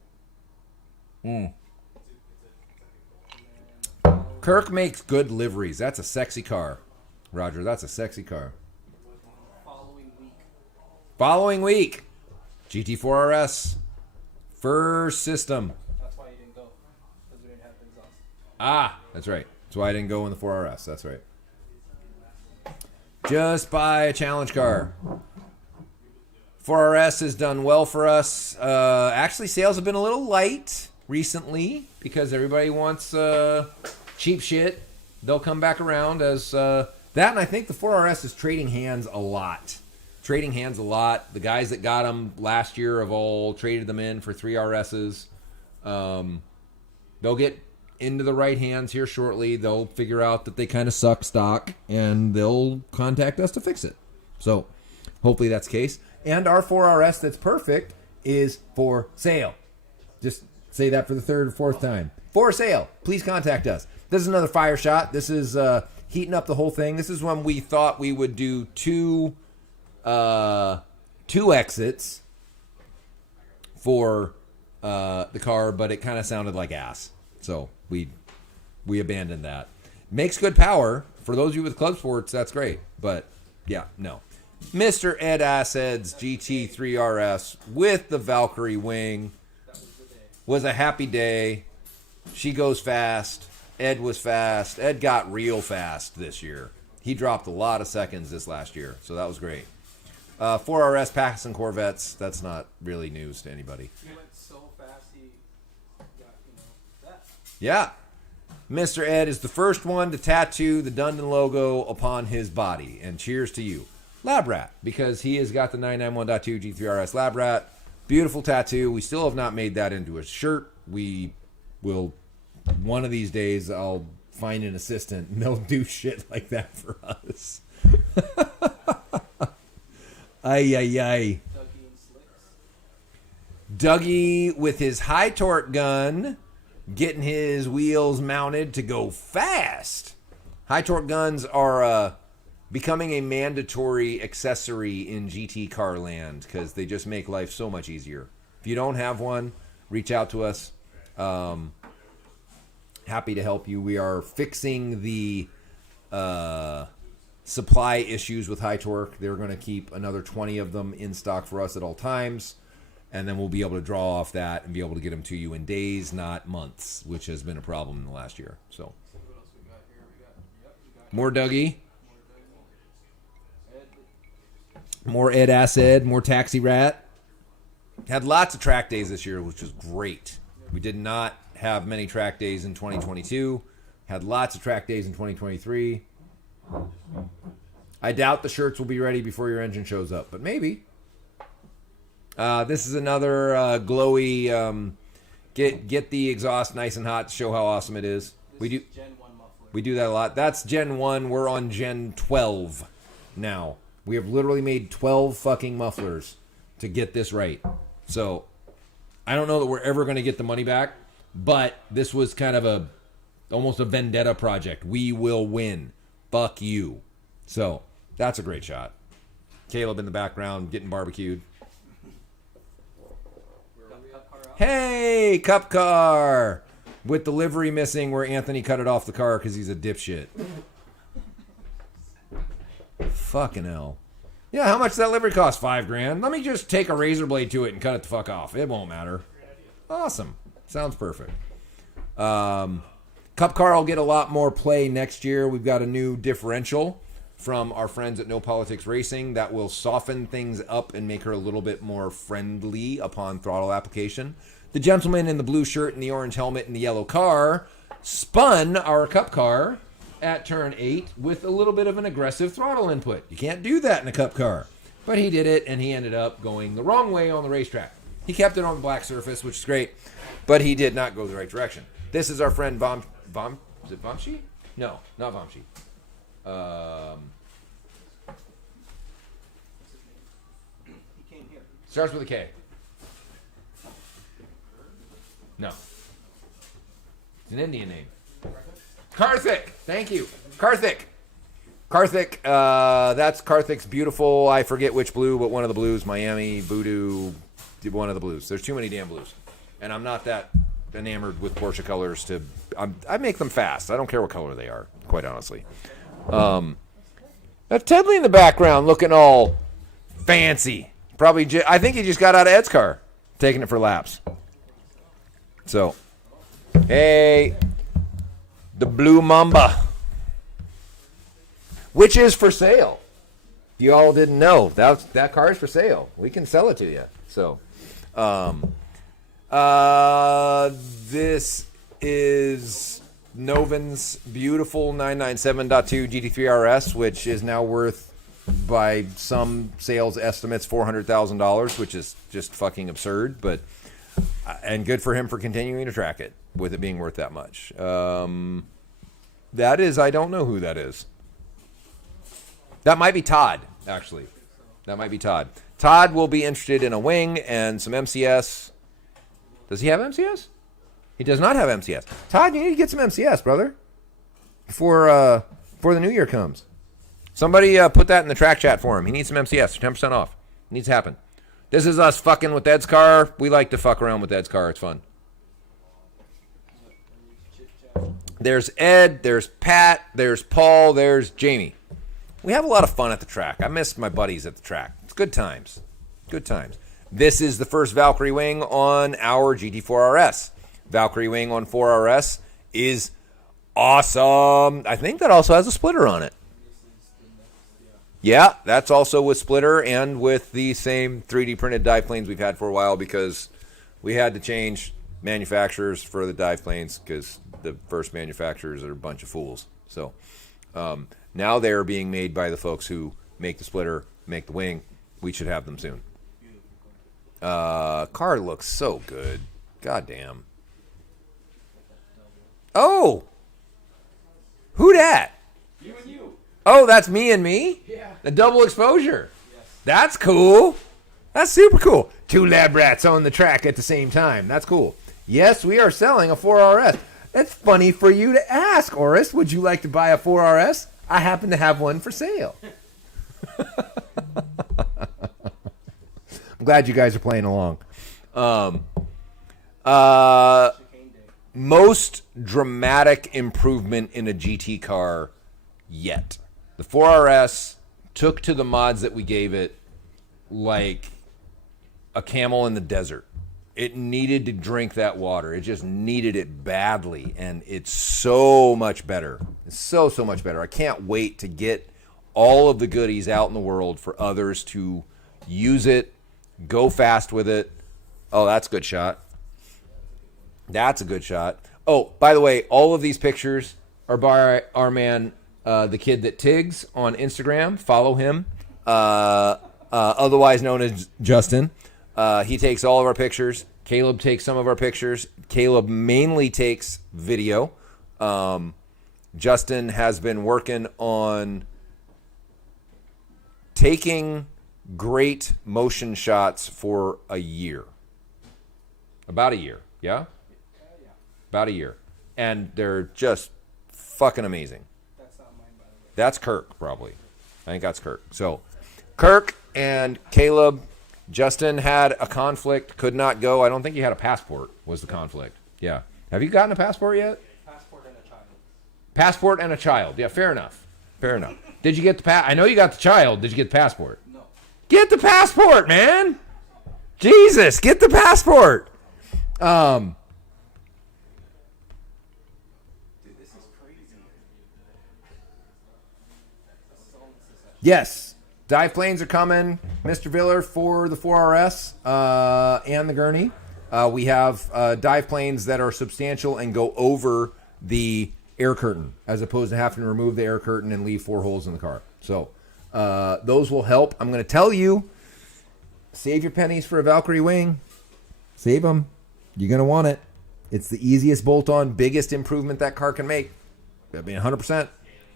Kirk makes good liveries. That's a sexy car. Roger, that's a sexy car. Following week. GT4 RS. First system. That's why you didn't go. Because we didn't have the exhaust. Ah, that's right. That's why I didn't go in the 4RS. That's right. Just buy a challenge car. 4RS has done well for us. Actually, sales have been a little light recently because everybody wants cheap shit. They'll come back around as that, and I think the 4RS is trading hands a lot. The guys that got them last year have all traded them in for 3RSs. They'll get into the right hands here shortly. They'll figure out that they kind of suck stock, and they'll contact us to fix it. So hopefully that's the case. And our 4RS that's perfect is for sale. Just say that for the third or fourth time. For sale. Please contact us. This is another fire shot. This is heating up the whole thing. This is when we thought we would do two exits for the car, but it kind of sounded like ass. So we abandoned that. Makes good power. For those of you with club sports, that's great. But yeah, no. Mr. Ed Assed's GT3 RS with the Valkyrie wing was a happy day. She goes fast. Ed was fast. Ed got real fast this year. He dropped a lot of seconds this last year, so that was great. 4RS passing Corvettes, that's not really news to anybody. He went so fast, he got, that. Yeah. Mr. Ed is the first one to tattoo the Dundon logo upon his body. And cheers to you. Lab Rat, because he has got the 991.2 G3RS Lab Rat. Beautiful tattoo. We still have not made that into a shirt. We will, one of these days, I'll find an assistant and they'll do shit like that for us. Ay, ay, ay. Dougie and Slicks. Dougie with his high torque gun, getting his wheels mounted to go fast. High torque guns are becoming a mandatory accessory in GT car land because they just make life so much easier. If you don't have one, reach out to us. Happy to help you. We are fixing the supply issues with high torque. They're going to keep another 20 of them in stock for us at all times. And then we'll be able to draw off that and be able to get them to you in days, not months, which has been a problem in the last year. So, So what else we got here? We got more Dougie, Ed. more Ed Assed, more Taxi Rat. Had lots of track days this year, which was great. We did not have many track days in 2022. Had lots of track days in 2023. I doubt the shirts will be ready before your engine shows up, but maybe. This is another glowy. Get the exhaust nice and hot to show how awesome it is. We do Gen 1 muffler. we do that a lot. That's Gen 1. We're on Gen 12 now. We have literally made 12 fucking mufflers to get this right. So I don't know that we're ever going to get the money back, but this was kind of almost a vendetta project. We will win. Fuck you. So that's a great shot. Caleb in the background getting barbecued. Cup car out. Hey, cup car! With the livery missing where Anthony cut it off the car because he's a dipshit. Fucking hell. Yeah, how much does that livery cost? $5,000. Let me just take a razor blade to it and cut it the fuck off. It won't matter. Awesome. Sounds perfect. Cup car will get a lot more play next year. We've got a new differential from our friends at No Politics Racing that will soften things up and make her a little bit more friendly upon throttle application. The gentleman in the blue shirt and the orange helmet and the yellow car spun our cup car at turn 8 with a little bit of an aggressive throttle input. You can't do that in a cup car. But he did it, and he ended up going the wrong way on the racetrack. He kept it on the black surface, which is great, but he did not go the right direction. This is our friend is it Vamshi? No, not Vamshi. He came here. Starts with a K. No. It's an Indian name. Karthik. Thank you. Karthik. Karthik. That's Karthik's beautiful, I forget which blue, but one of the blues. Miami, Voodoo, one of the blues. There's too many damn blues. And I'm not that enamored with Porsche colors to... I make them fast. I don't care what color they are, quite honestly. That's Tedley in the background looking all fancy. Probably, I think he just got out of Ed's car, taking it for laps. So, hey, the Blue Mamba, which is for sale. If you all didn't know, that car is for sale. We can sell it to you. So, this is Noven's beautiful 997.2 GT3 RS, which is now worth, by some sales estimates, $400,000, which is just fucking absurd, but and good for him for continuing to track it with it being worth that much. That is, I don't know who that is. That might be Todd, actually. That might be Todd. Todd will be interested in a wing and some MCS. Does he have MCS? He does not have MCS. Todd, you need to get some MCS, brother, before the new year comes. Somebody put that in the track chat for him. He needs some MCS, 10% off. It needs to happen. This is us fucking with Ed's car. We like to fuck around with Ed's car. It's fun. There's Ed, there's Pat, there's Paul, there's Jamie. We have a lot of fun at the track. I miss my buddies at the track. It's good times. Good times. This is the first Valkyrie wing on our GT4 RS. Valkyrie wing on 4RS is awesome. I think that also has a splitter on it. Yeah, that's also with splitter and with the same 3D printed dive planes we've had for a while because we had to change manufacturers for the dive planes because the first manufacturers are a bunch of fools. So now they are being made by the folks who make the splitter, make the wing. We should have them soon. Car looks so good. God damn. Oh! Who dat? You and you. Oh, that's me and me? Yeah. The double exposure. Yes. That's cool. That's super cool. 2 lab rats on the track at the same time. That's cool. Yes, we are selling a 4RS. That's funny for you to ask, Oris. Would you like to buy a 4RS? I happen to have one for sale. I'm glad you guys are playing along. Most dramatic improvement in a GT car yet. The 4RS took to the mods that we gave it like a camel in the desert. It needed to drink that water. It just needed it badly, and it's so much better. It's so much better. I can't wait to get all of the goodies out in the world for others to use it, go fast with it. Oh, that's a good shot. That's a good shot. Oh, by the way, all of these pictures are by our man, the kid that Tigs on Instagram. Follow him, otherwise known as Justin. He takes all of our pictures. Caleb takes some of our pictures. Caleb mainly takes video. Justin has been working on taking great motion shots for a year. About a year, yeah? About a year. And they're just fucking amazing. That's not mine, by the way. That's Kirk, probably. I think that's Kirk. So, Kirk and Caleb. Justin had a conflict, could not go. I don't think he had a passport, was the conflict. Yeah. Have you gotten a passport yet? Passport and a child. Passport and a child. Yeah, fair enough. Fair enough. Did you get the I know you got the child. Did you get the passport? No. Get the passport, man. Jesus, get the passport. Dude, this is crazy. This is all in succession. Yes. Dive planes are coming, Mr. Viller, for the 4RS and the gurney. We have dive planes that are substantial and go over the air curtain, as opposed to having to remove the air curtain and leave 4 holes in the car. So those will help. I'm going to tell you, save your pennies for a Valkyrie wing. Save them. You're going to want it. It's the easiest bolt-on, biggest improvement that car can make. I mean, 100%.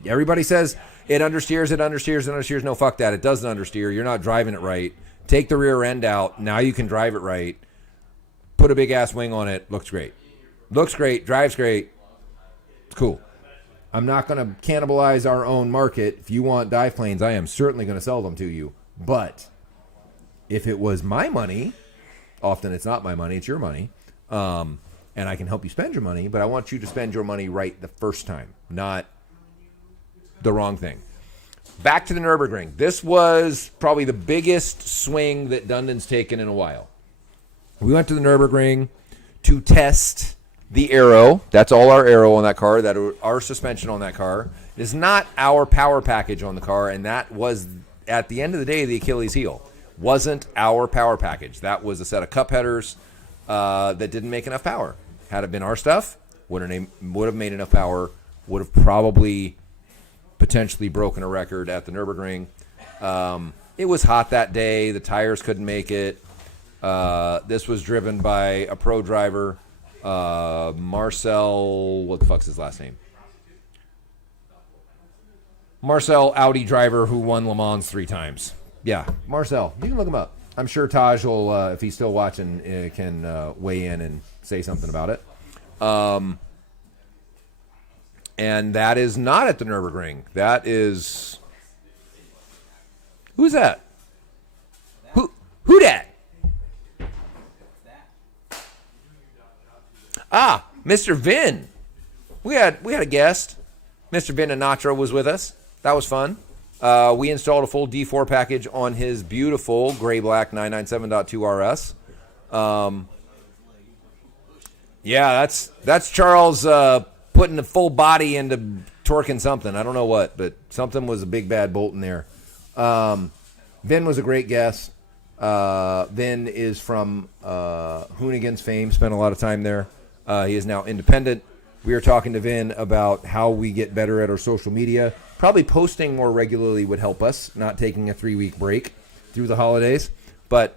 Everybody says it understeers, it understeers, it understeers. No, fuck that. It doesn't understeer. You're not driving it right. Take the rear end out. Now you can drive it right. Put a big-ass wing on it. Looks great. Looks great. Drives great. It's cool. I'm not going to cannibalize our own market. If you want dive planes, I am certainly going to sell them to you. But if it was my money, often it's not my money, it's your money, and I can help you spend your money, but I want you to spend your money right the first time, not the wrong thing. Back to the Nürburgring. This was probably the biggest swing that Dundon's taken in a while. We went to the Nürburgring to test the aero. That's all our aero on that car. That our suspension on that car. It is not our power package on the car, and that was, at the end of the day, the Achilles heel. Wasn't our power package. That was a set of cup headers that didn't make enough power. Had it been our stuff, would have made enough power, would have probably potentially broken a record at the Nürburgring. It was hot that day. The tires couldn't make it. This was driven by a pro driver, Marcel, what the fuck's his last name? Marcel, Audi driver who won Le Mans 3 times. Yeah, Marcel. You can look him up. I'm sure Taj will, if he's still watching, can weigh in and say something about it. And that is not at the Nürburgring. That is... Who's that? Who that? Ah, Mr. Vin. We had a guest. Mr. Vin Anatra was with us. That was fun. We installed a full D4 package on his beautiful gray-black 997.2 RS. Yeah, that's Charles putting the full body into torquing something. I don't know what, but something was a big bad bolt in there. Vin was a great guest. Vin is from Hoonigan's fame. Spent a lot of time there. He is now independent. We were talking to Vin about how we get better at our social media. Probably posting more regularly would help us, not taking a 3-week break through the holidays. But,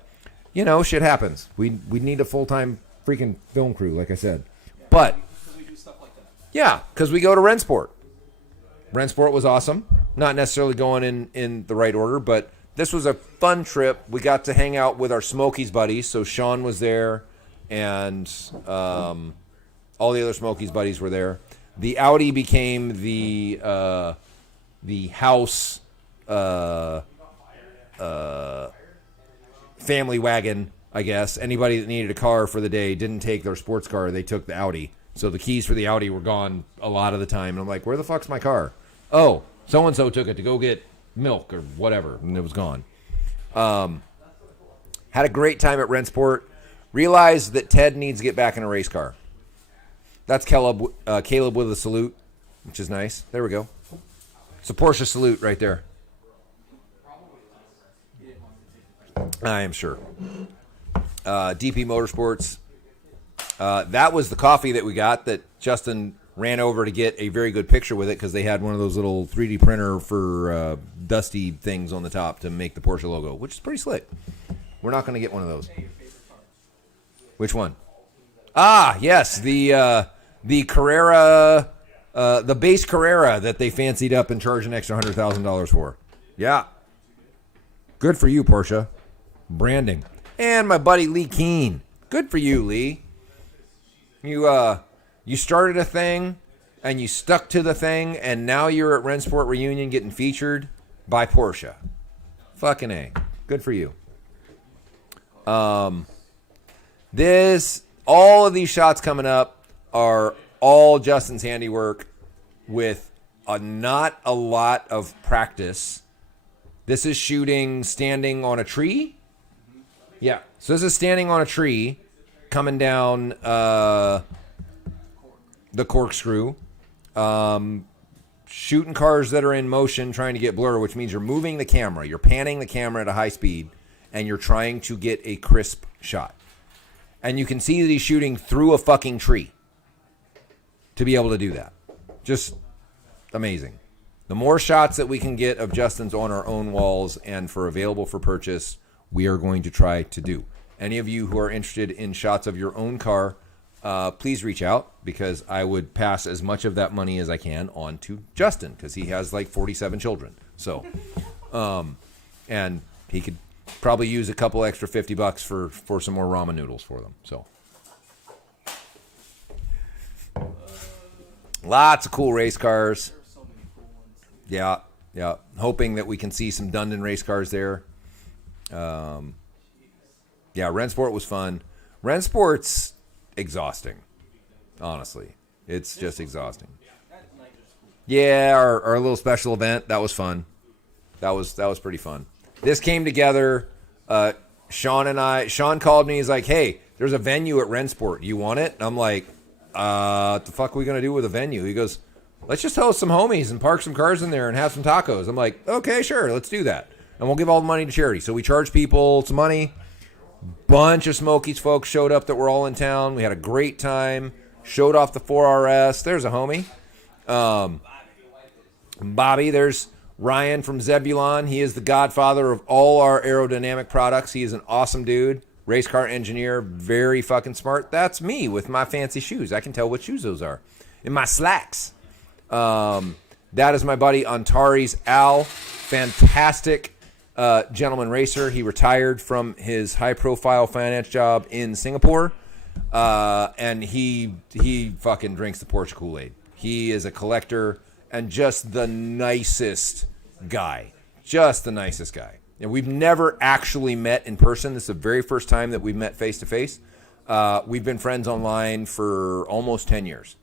you know, shit happens. We need a full-time freaking film crew, like I said. But, So we do stuff like that. yeah, because we go to Rensport. Rensport was awesome. Not necessarily going in the right order, but this was a fun trip. We got to hang out with our Smokies buddies. So Sean was there, and all the other Smokies buddies were there. The Audi became the house family wagon, I guess. Anybody that needed a car for the day didn't take their sports car. They took the Audi. So the keys for the Audi were gone a lot of the time. And I'm like, where the fuck's my car? Oh, so-and-so took it to go get milk or whatever, and it was gone. Had a great time at Rensport. Realized that Ted needs to get back in a race car. That's Caleb with a salute, which is nice. There we go. It's a Porsche salute right there. I am sure. DP Motorsports. That was the coffee that we got that Justin ran over to get a very good picture with it because they had one of those little 3D printer for dusty things on the top to make the Porsche logo, which is pretty slick. We're not going to get one of those. Which one? Ah, yes, the Carrera, the base Carrera that they fancied up and charged an extra $100,000 for. Yeah. Good for you, Porsche. Branding. And my buddy Lee Keene. Good for you, Lee. You started a thing, and you stuck to the thing, and now you're at Rensport Reunion getting featured by Porsche. Fucking A. Good for you. All of these shots coming up are all Justin's handiwork with not a lot of practice. This is shooting standing on a tree. Yeah. So this is standing on a tree, coming down the corkscrew, shooting cars that are in motion, trying to get blur, which means you're moving the camera. You're panning the camera at a high speed, and you're trying to get a crisp shot. And you can see that he's shooting through a fucking tree to be able to do that. Just amazing. The more shots that we can get of Justin's on our own walls and for available for purchase, we are going to try to do. Any of you who are interested in shots of your own car, please reach out because I would pass as much of that money as I can on to Justin because he has like 47 children. So, and he could probably use a couple extra $50 for some more ramen noodles for them. So, lots of cool race cars. There's so many cool ones. Yeah. Hoping that we can see some Dundon race cars there. Yeah, Rensport was fun. Rensport's exhausting, honestly. It's just exhausting. Yeah, our little special event, that was fun. That was pretty fun. This came together. Sean called me. He's like, hey, there's a venue at Rensport. You want it? And I'm like, what the fuck are we going to do with a venue? He goes, let's just host some homies and park some cars in there and have some tacos. I'm like, okay, sure, let's do that. And we'll give all the money to charity. So we charge people some money. Bunch of Smokies folks showed up that were all in town. We had a great time. Showed off the 4RS. There's a homie. Bobby, there's Ryan from Zebulon. He is the godfather of all our aerodynamic products. He is an awesome dude. Race car engineer. Very fucking smart. That's me with my fancy shoes. I can tell what shoes those are. In my slacks. That is my buddy Antares Al. Fantastic gentleman racer. He retired from his high-profile finance job in Singapore, and he fucking drinks the Porsche Kool-Aid. He is a collector and just the nicest guy. Just the nicest guy. And we've never actually met in person. This is the very first time that we've met face-to-face. We've been friends online for almost 10 years.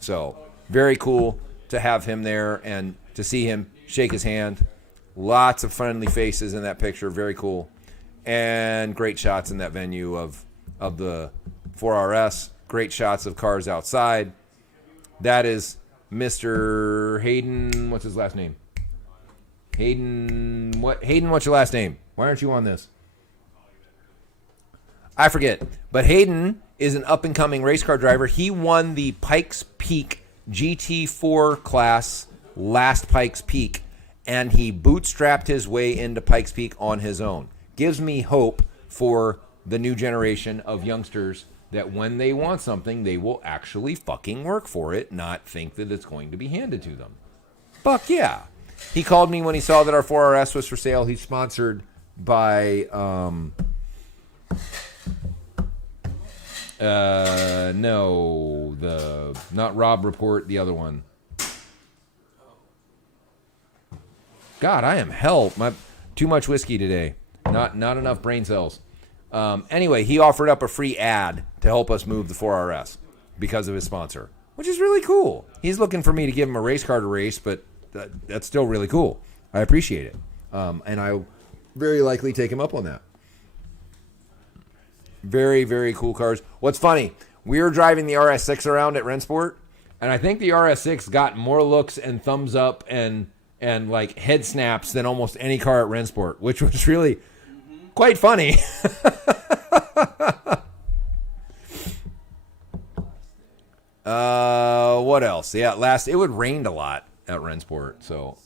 So very cool to have him there and to see him shake his hand. Lots of friendly faces in that picture. Very cool. And great shots in that venue of the 4RS. Great shots of cars outside. That is Mr. Hayden. What's his last name? Hayden, what's your last name? Why aren't you on this? I forget. But Hayden is an up-and-coming race car driver. He won the Pikes Peak GT4 class last Pikes Peak, and he bootstrapped his way into Pikes Peak on his own. Gives me hope for the new generation of youngsters that when they want something, they will actually fucking work for it, not think that it's going to be handed to them. Fuck yeah. He called me when he saw that our 4RS was for sale. He's sponsored by not Rob Report, the other one. God, I am hell. Too much whiskey today. Not enough brain cells. Anyway, he offered up a free ad to help us move the 4RS because of his sponsor, which is really cool. He's looking for me to give him a race car to race, but that's still really cool. I appreciate it. And I'll very likely take him up on that. Very, very cool cars. What's funny, we were driving the RS6 around at Rennsport, and I think the RS6 got more looks and thumbs up and like head snaps than almost any car at Rennsport, which was really quite funny. What else? Yeah, it would rained a lot at Rennsport. So,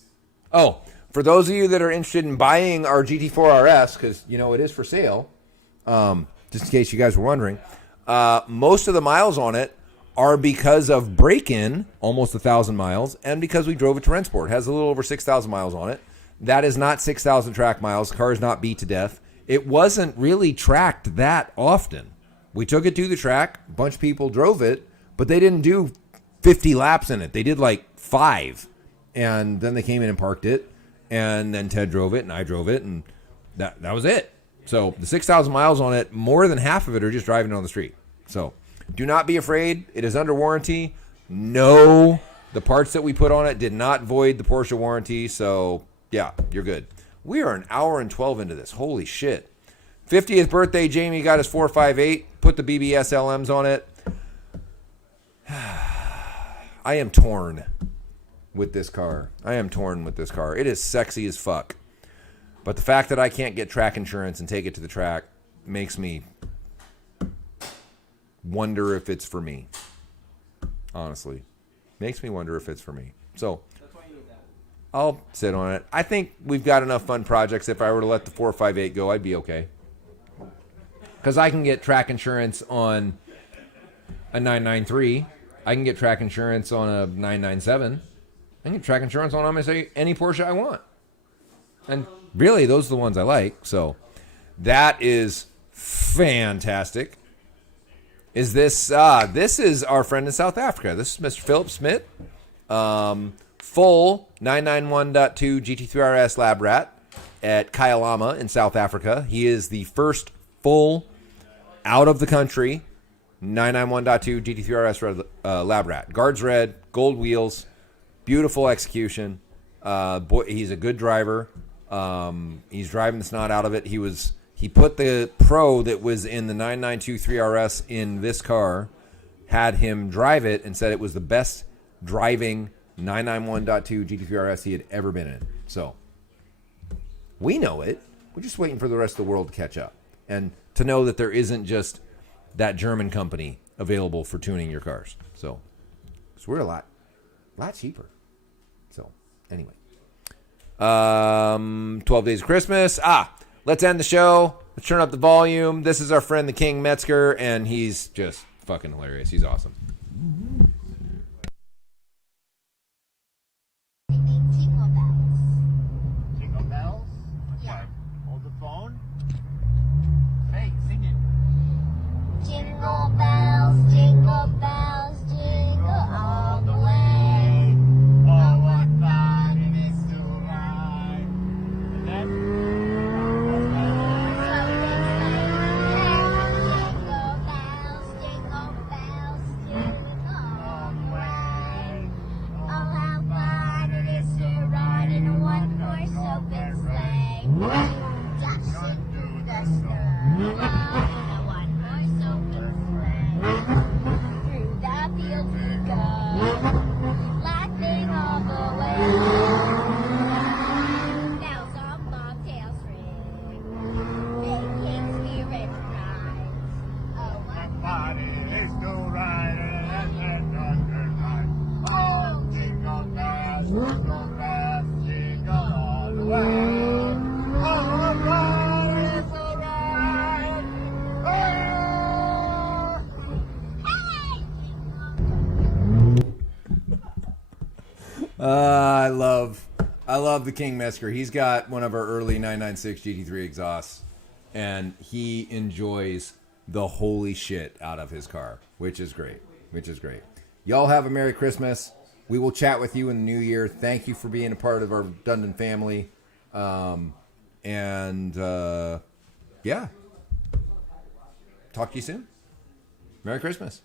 for those of you that are interested in buying our GT4 RS, because it is for sale, just in case you guys were wondering, most of the miles on it are because of break-in, almost 1,000 miles, and because we drove it to Rennsport. It has a little over 6,000 miles on it. That is not 6,000 track miles. The car is not beat to death. It wasn't really tracked that often. We took it to the track. A bunch of people drove it, but they didn't do 50 laps in it. They did like 5. And then they came in and parked it. And then Ted drove it, and I drove it, and that was it. So the 6,000 miles on it, more than half of it are just driving it on the street. So do not be afraid. It is under warranty. No, the parts that we put on it did not void the Porsche warranty. So, yeah, you're good. We are an hour and 12 into this. Holy shit. 50th birthday, Jamie got his 458. Put the BBS LMs on it. I am torn with this car. It is sexy as fuck. But the fact that I can't get track insurance and take it to the track makes me wonder if it's for me. Honestly. Makes me wonder if it's for me. So, That's why you need that. I'll sit on it. I think we've got enough fun projects. If I were to let the 458 go, I'd be okay. Because I can get track insurance on a 993. I can get track insurance on a 997. I can get track insurance on almost any Porsche I want. And really, those are the ones I like. So that is fantastic. Is this is our friend in South Africa. This is Mr. Philip Smith. Full 991.2 GT3 RS Lab Rat at Kyalama in South Africa. He is the first full out of the country 991.2 GT3 RS Lab Rat. Guards red, gold wheels, beautiful execution. He's a good driver. He's driving the snot out of it. He put the Pro that was in the 9923 RS in this car, had him drive it, and said it was the best driving 991.2 GT3 RS he had ever been in. So, we know it. We're just waiting for the rest of the world to catch up. And to know that there isn't just that German company available for tuning your cars. So we're a lot cheaper. So, anyway. 12 Days of Christmas. Let's end the show. Let's turn up the volume. This is our friend the King Metzger, and he's just fucking hilarious. He's awesome. Jingle bells? Yeah. Hold the phone. Hey, sing it. Jingle bells, jingle bells, jingle all the way. Oh, what fun it is to ride. And then, Jingle bells, jingle bells, jingle all the way. Oh, how fun it is to ride in a one-horse open sleigh. Dashing through the snow in a one-horse open sleigh. Through the fields we go, laughing all the way. Bells on bobtails ring, making spirits rise. I love the King Mesker. He's got one of our early 996 GT3 exhausts, and he enjoys the holy shit out of his car, which is great. Y'all have a Merry Christmas. We will chat with you in the new year. Thank you for being a part of our Dundon family. Yeah. Talk to you soon. Merry Christmas.